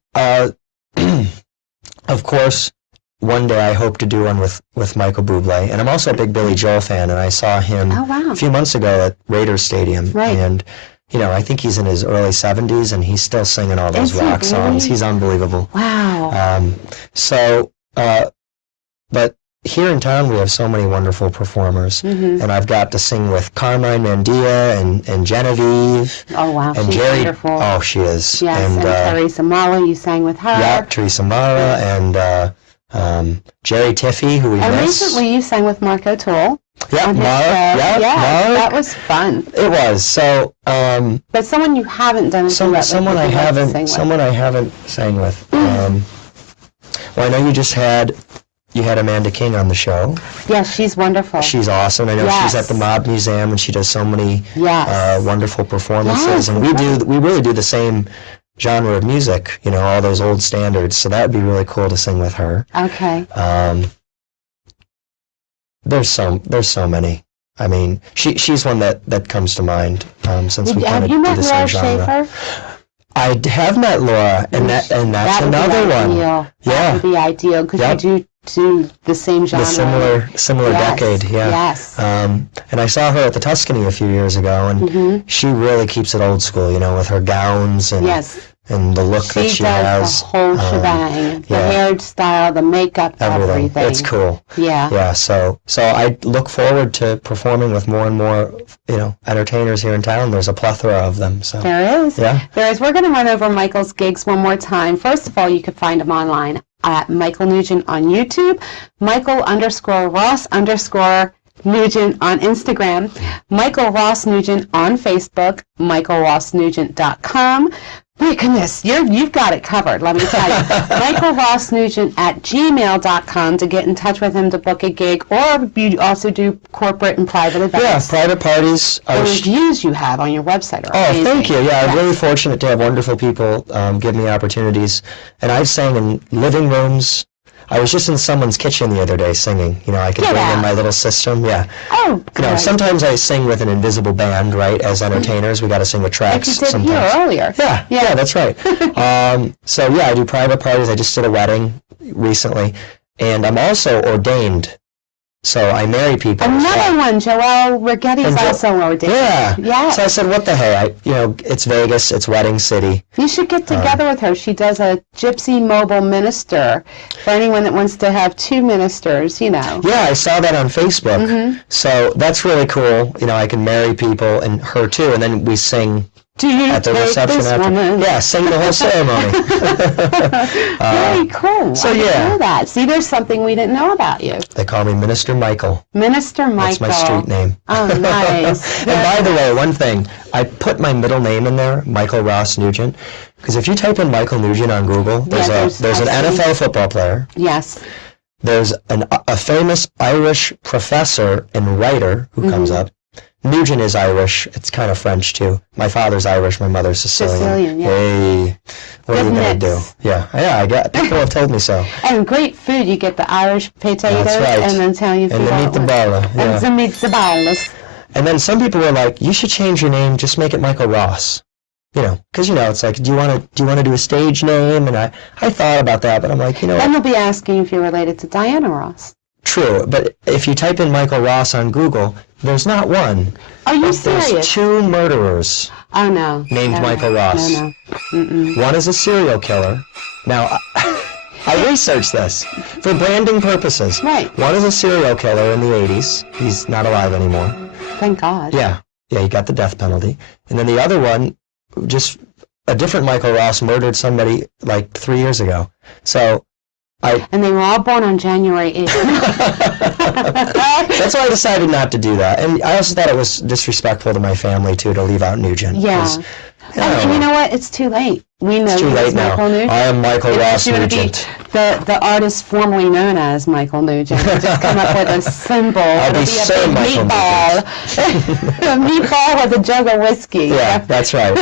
of course, one day I hope to do one with Michael Bublé, and I'm also a big Billy Joel fan, and I saw him a few months ago at Raiders Stadium, and I think he's in his early 70s, and he's still singing all those rock songs. He's unbelievable. Wow. But here in town we have so many wonderful performers, and I've got to sing with Carmine Mandia and Genevieve. Oh wow, and she's Jerry, wonderful. Oh, she is. Yes, and Teresa Mala, you sang with her. Yeah, Teresa Mala and Jerry Tiffy, who we miss. Recently you sang with Mark O'Toole. Yeah, on his Mara. show. Yeah, Yes, Mark. that was fun. It was. So, But someone you haven't done a duet with, someone I that you'd like to sing with. haven't sang with. Well, I know you had Amanda King on the show. Yeah, she's wonderful. She's awesome. I know she's Yes. at the Mob Museum and she does so many Yes. wonderful performances. Yes, And we really do the same genre of music, all those old standards. So that would be really cool to sing with her. Okay. There's so many. I mean, she's one that comes to mind since we kind Have of you do met the Laura same genre. Schaefer? I have met Laura, and that's another one. Yeah. That would be ideal because Yep. you do the same genre. The similar Yes. decade, yeah. Yes. And I saw her at the Tuscany a few years ago, and she really keeps it old school, with her gowns and Yes. and the look that she does has. the whole shebang. The hairstyle, the makeup, everything. It's cool. Yeah. Yeah. So I look forward to performing with more and more, entertainers here in town. There's a plethora of them. So There is. Yeah. There is. We're going to run over Michael's gigs one more time. First of all, you can find him online at Michael Nugent on YouTube, Michael_Ross_Nugent on Instagram, Michael Ross Nugent on Facebook, MichaelRossNugent.com. My goodness, you've got it covered, let me tell you. MichaelRossNugent@gmail.com to get in touch with him to book a gig, or you also do corporate and private events. Yeah, private parties. The reviews you have on your website are amazing. Thank you. Yeah, I'm Yes. really fortunate to have wonderful people give me opportunities. And I've sang in living rooms. I was just in someone's kitchen the other day singing. I could Get bring in out. my little system. Yeah. Oh, good. Sometimes I sing with an invisible band, right? As entertainers, we got to sing with Like tracks you did sometimes. here earlier. Yeah, that's right. So yeah, I do private parties. I just did a wedding recently, and I'm also ordained. So I marry people. as well. Another one, Joelle Rigetti is And also ordained. Yeah. Yes. So I said, what the hey? It's Vegas. It's wedding city. You should get together with her. She does a gypsy mobile minister for anyone that wants to have two ministers, Yeah, I saw that on Facebook. So that's really cool. I can marry people and her too, and then we sing Do you at the take reception this after. woman? Yeah, sing the whole ceremony. Very cool. so I didn't yeah. know that. See, there's something we didn't know about you. They call me Minister Michael. Minister Michael. That's my street name. Oh, nice. And by the way, one thing, I put my middle name in there, Michael Ross Nugent, because if you type in Michael Nugent on Google, there's an NFL football player. Yes. There's a famous Irish professor and writer who comes up. Nugent is Irish. It's kind of French too. My father's Irish. My mother's Sicilian. Sicilian, yeah. Hey, what are you gonna do? mix. Yeah. I got. People have told me so. And great food. You get the Irish potatoes That's right. and then Italian food. And the all meat the at balla. once. Yeah. And the meatballs. And then some people were like, "You should change your name. Just make it Michael Ross." Because it's like, do you want to do a stage name? And I thought about that, but I'm like, Then they'll be asking if you're related to Diana Ross. True. But if you type in Michael Ross on Google, there's not one. Are you There's serious? 2 murderers Oh, no. named No, Michael Ross. No. Mm-mm. One is a serial killer. Now, I researched this for branding purposes. Right. One is a serial killer in the 80s. He's not alive anymore. Thank God. Yeah, he got the death penalty. And then the other one, just a different Michael Ross, murdered somebody like 3 years ago. So And they were all born on January 8th. that's why I decided not to do that. And I also thought it was disrespectful to my family, too, to leave out Nugent. Yeah. 'cause, And you know what? It's too late. We know It's too you late as now. Michael Nugent. I am Michael Ross You're going to be Nugent. the artist formerly known as Michael Nugent. Just come up with a symbol. I'll be It'll be a Sir big Michael meatball. a meatball with a jug of whiskey. Yeah, that's right.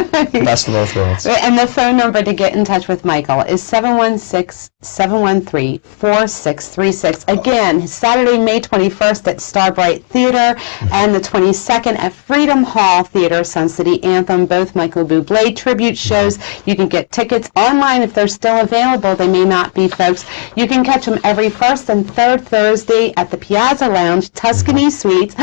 Best of both worlds. And the phone number to get in touch with Michael is 716-713-4636. Again, Saturday, May 21st at Starbright Theater and the 22nd at Freedom Hall Theater, Sun City Anthem, both Michael Bublé tribute shows. You can get tickets online if they're still available. They may not be, folks. You can catch them every first and third Thursday at the Piazza Lounge, Tuscany Suites.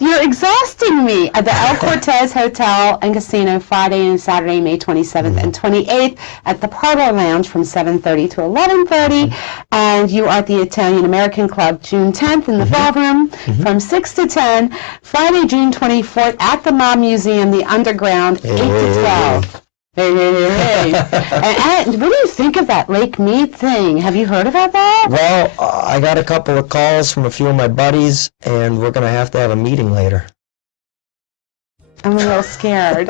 You're exhausting me. At the El Cortez Hotel and Casino, Friday and Saturday, May 27th and 28th. At the Parlor Lounge from 7:30 to 11:30. And you are at the Italian American Club, June 10th in the ballroom from 6 to 10. Friday, June 24th at the Mob Museum, the Underground, 8 to 12. nice. And what do you think of that Lake Mead thing? Have you heard about that? Well, I got a couple of calls from a few of my buddies, and we're going to have a meeting later. I'm a little scared.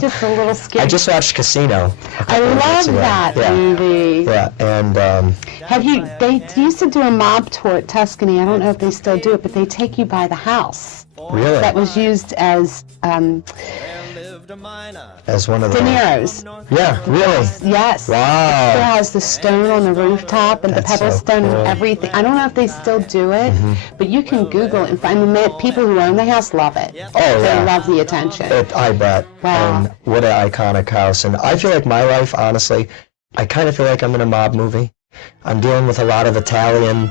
Just a little scared. I just watched Casino. I love that movie. Yeah, and they used to do a mob tour at Tuscany. I don't know if they still do it, but they take you by the house. Really? That was used as one of the... De Niro's. Yeah, really? Yes. Wow. It has the stone on the rooftop and That's the pebble so stone cool. and everything. I don't know if they still do it, but you can Google it and find the people who own the house love it. Oh, yeah. They love the attention. I bet. Wow. And what an iconic house. And I feel like my life, honestly, I kind of feel like I'm in a mob movie. I'm dealing with a lot of Italian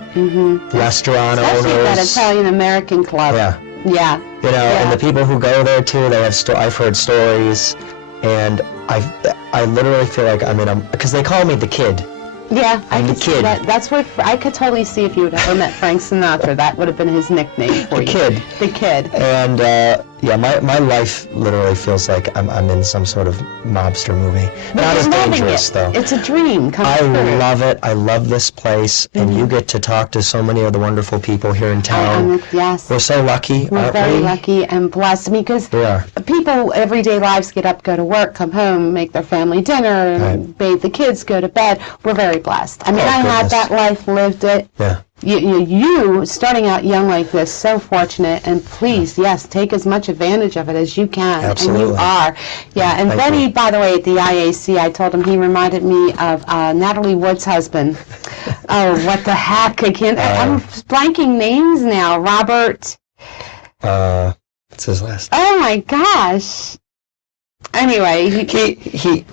restaurant Especially that owners. Italian-American club. Yeah. Yeah. You know, and the people who go there too, they have I've heard stories, and I literally feel like I'm in a, because they call me the kid. Yeah, I'm the could see kid. That's what I could totally see if you had ever met Frank Sinatra. That would have been his nickname for The you. kid. The kid. And yeah, my life literally feels like I'm in some sort of mobster movie. But Not you're as loving dangerous it. though. It's a dream come I true. love it. I love this place, and you get to talk to so many of the wonderful people here in town. Yes. We're so lucky, We're aren't very we? lucky and blessed because We are. people, everyday lives, get up, go to work, come home, make their family dinner, Right. bathe the kids, go to bed. We're very blessed. I mean, I had goodness. that life, lived it. Yeah. You starting out young like this, so fortunate, and please, yes, take as much advantage of it as you can. Absolutely. And you are. Yeah, and Thank Benny, you. by the way, at the IAC, I told him he reminded me of Natalie Wood's husband. Oh, what the heck? I'm blanking names now. Robert. What's his last name? Oh my gosh. Anyway, He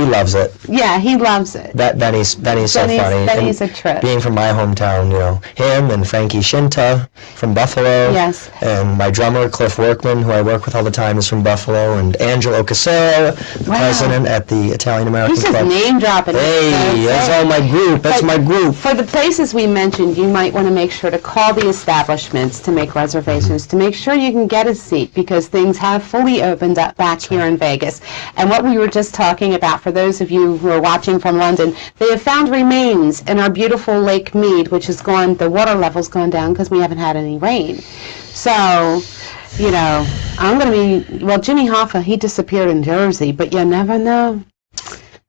loves it. yeah, he loves it. Benny's so funny. Benny's And a trip. being from my hometown, you know, him and Frankie Shinta from Buffalo. Yes. And my drummer, Cliff Workman, who I work with all the time, is from Buffalo. And Angelo Casero, the Wow. president at the Italian American He's just Club. name dropping. Hey, that's all my group. That's my group. For the places we mentioned, you might want to make sure to call the establishments to make reservations, to make sure you can get a seat, because things have fully opened up back here in Vegas. And what we were just talking about, for those of you who are watching from London, they have found remains in our beautiful Lake Mead, which has gone, the water level's gone down because we haven't had any rain. So, you know, I'm going to be, well, Jimmy Hoffa, he disappeared in Jersey, but you never know.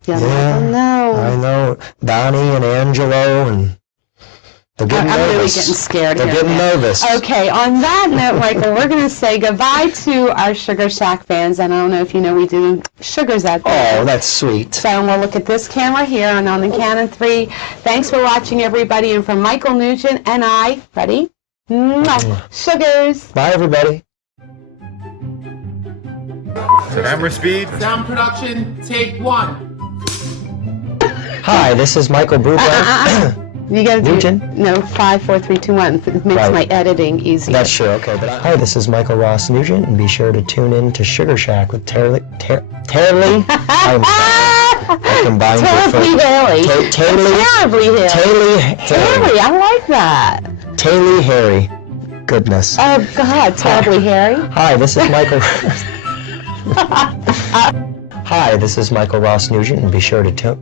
You never know. I know. Donnie and Angelo, and they're getting I'm nervous. really getting scared They're here getting now. nervous. Okay, on that note, Michael, we're going to say goodbye to our Sugar Shack fans. And I don't know if you know, we do sugars out there. Oh, that's sweet. So we'll look at this camera here, and on the count of 3. Thanks for watching, everybody. And from Michael Nugent and I, ready? Mwah. Sugars. Bye, everybody. Camera speed. Sound production, take 1. Hi, this is Michael Bublé. You got to do Nugent? No, 5, 4, 3, 2, 1. It makes Right. my editing easier. That's true, okay. But hi, this is Michael Ross Nugent, and be sure to tune in to Sugar Shack with Terri. I'm sorry. I combined Terribly hairy. Terri. Terribly hairy. Terry, I like that. Terri Harry. Goodness. Oh, God, terribly hairy. Hi, this is Michael. Hi, this is Michael Ross Nugent, and be sure to Isn't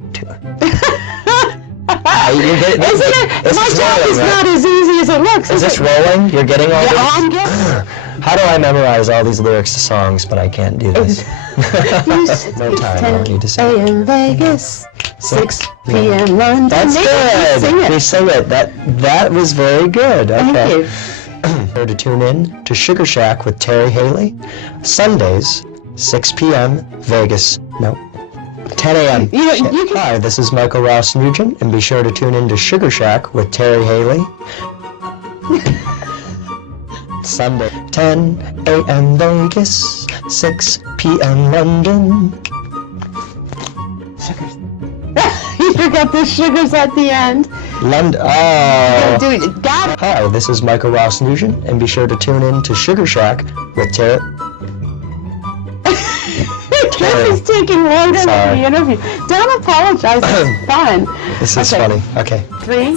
it? My job is not as easy as it looks. Is this rolling? You're getting all Yeah, this? I'm getting. How do I memorize all these lyrics to songs, but I can't do this? No time, I don't need to sing. 10 a.m. Vegas, 6 p.m. London. That's Maybe good. Sing it. We sing it. That was very good. Okay. Thank you. Sure to tune in to Sugar Shack with Terri Haley, Sundays, 6 p.m. Vegas. No. 10 a.m. You can- Hi, this is Michael Ross Nugent, and be sure to tune in to Sugar Shack with Terri Haley. Sunday, 10 a.m. Vegas, 6 p.m. London. Sugars. You forgot the sugars at the end. London. Oh. Do it. Got it. Hi, this is Michael Ross Nugent, and be sure to tune in to Sugar Shack with Terri. This is taking longer Sorry. than the interview. Don't apologize. It's fun. This is Okay. funny. Okay. 3,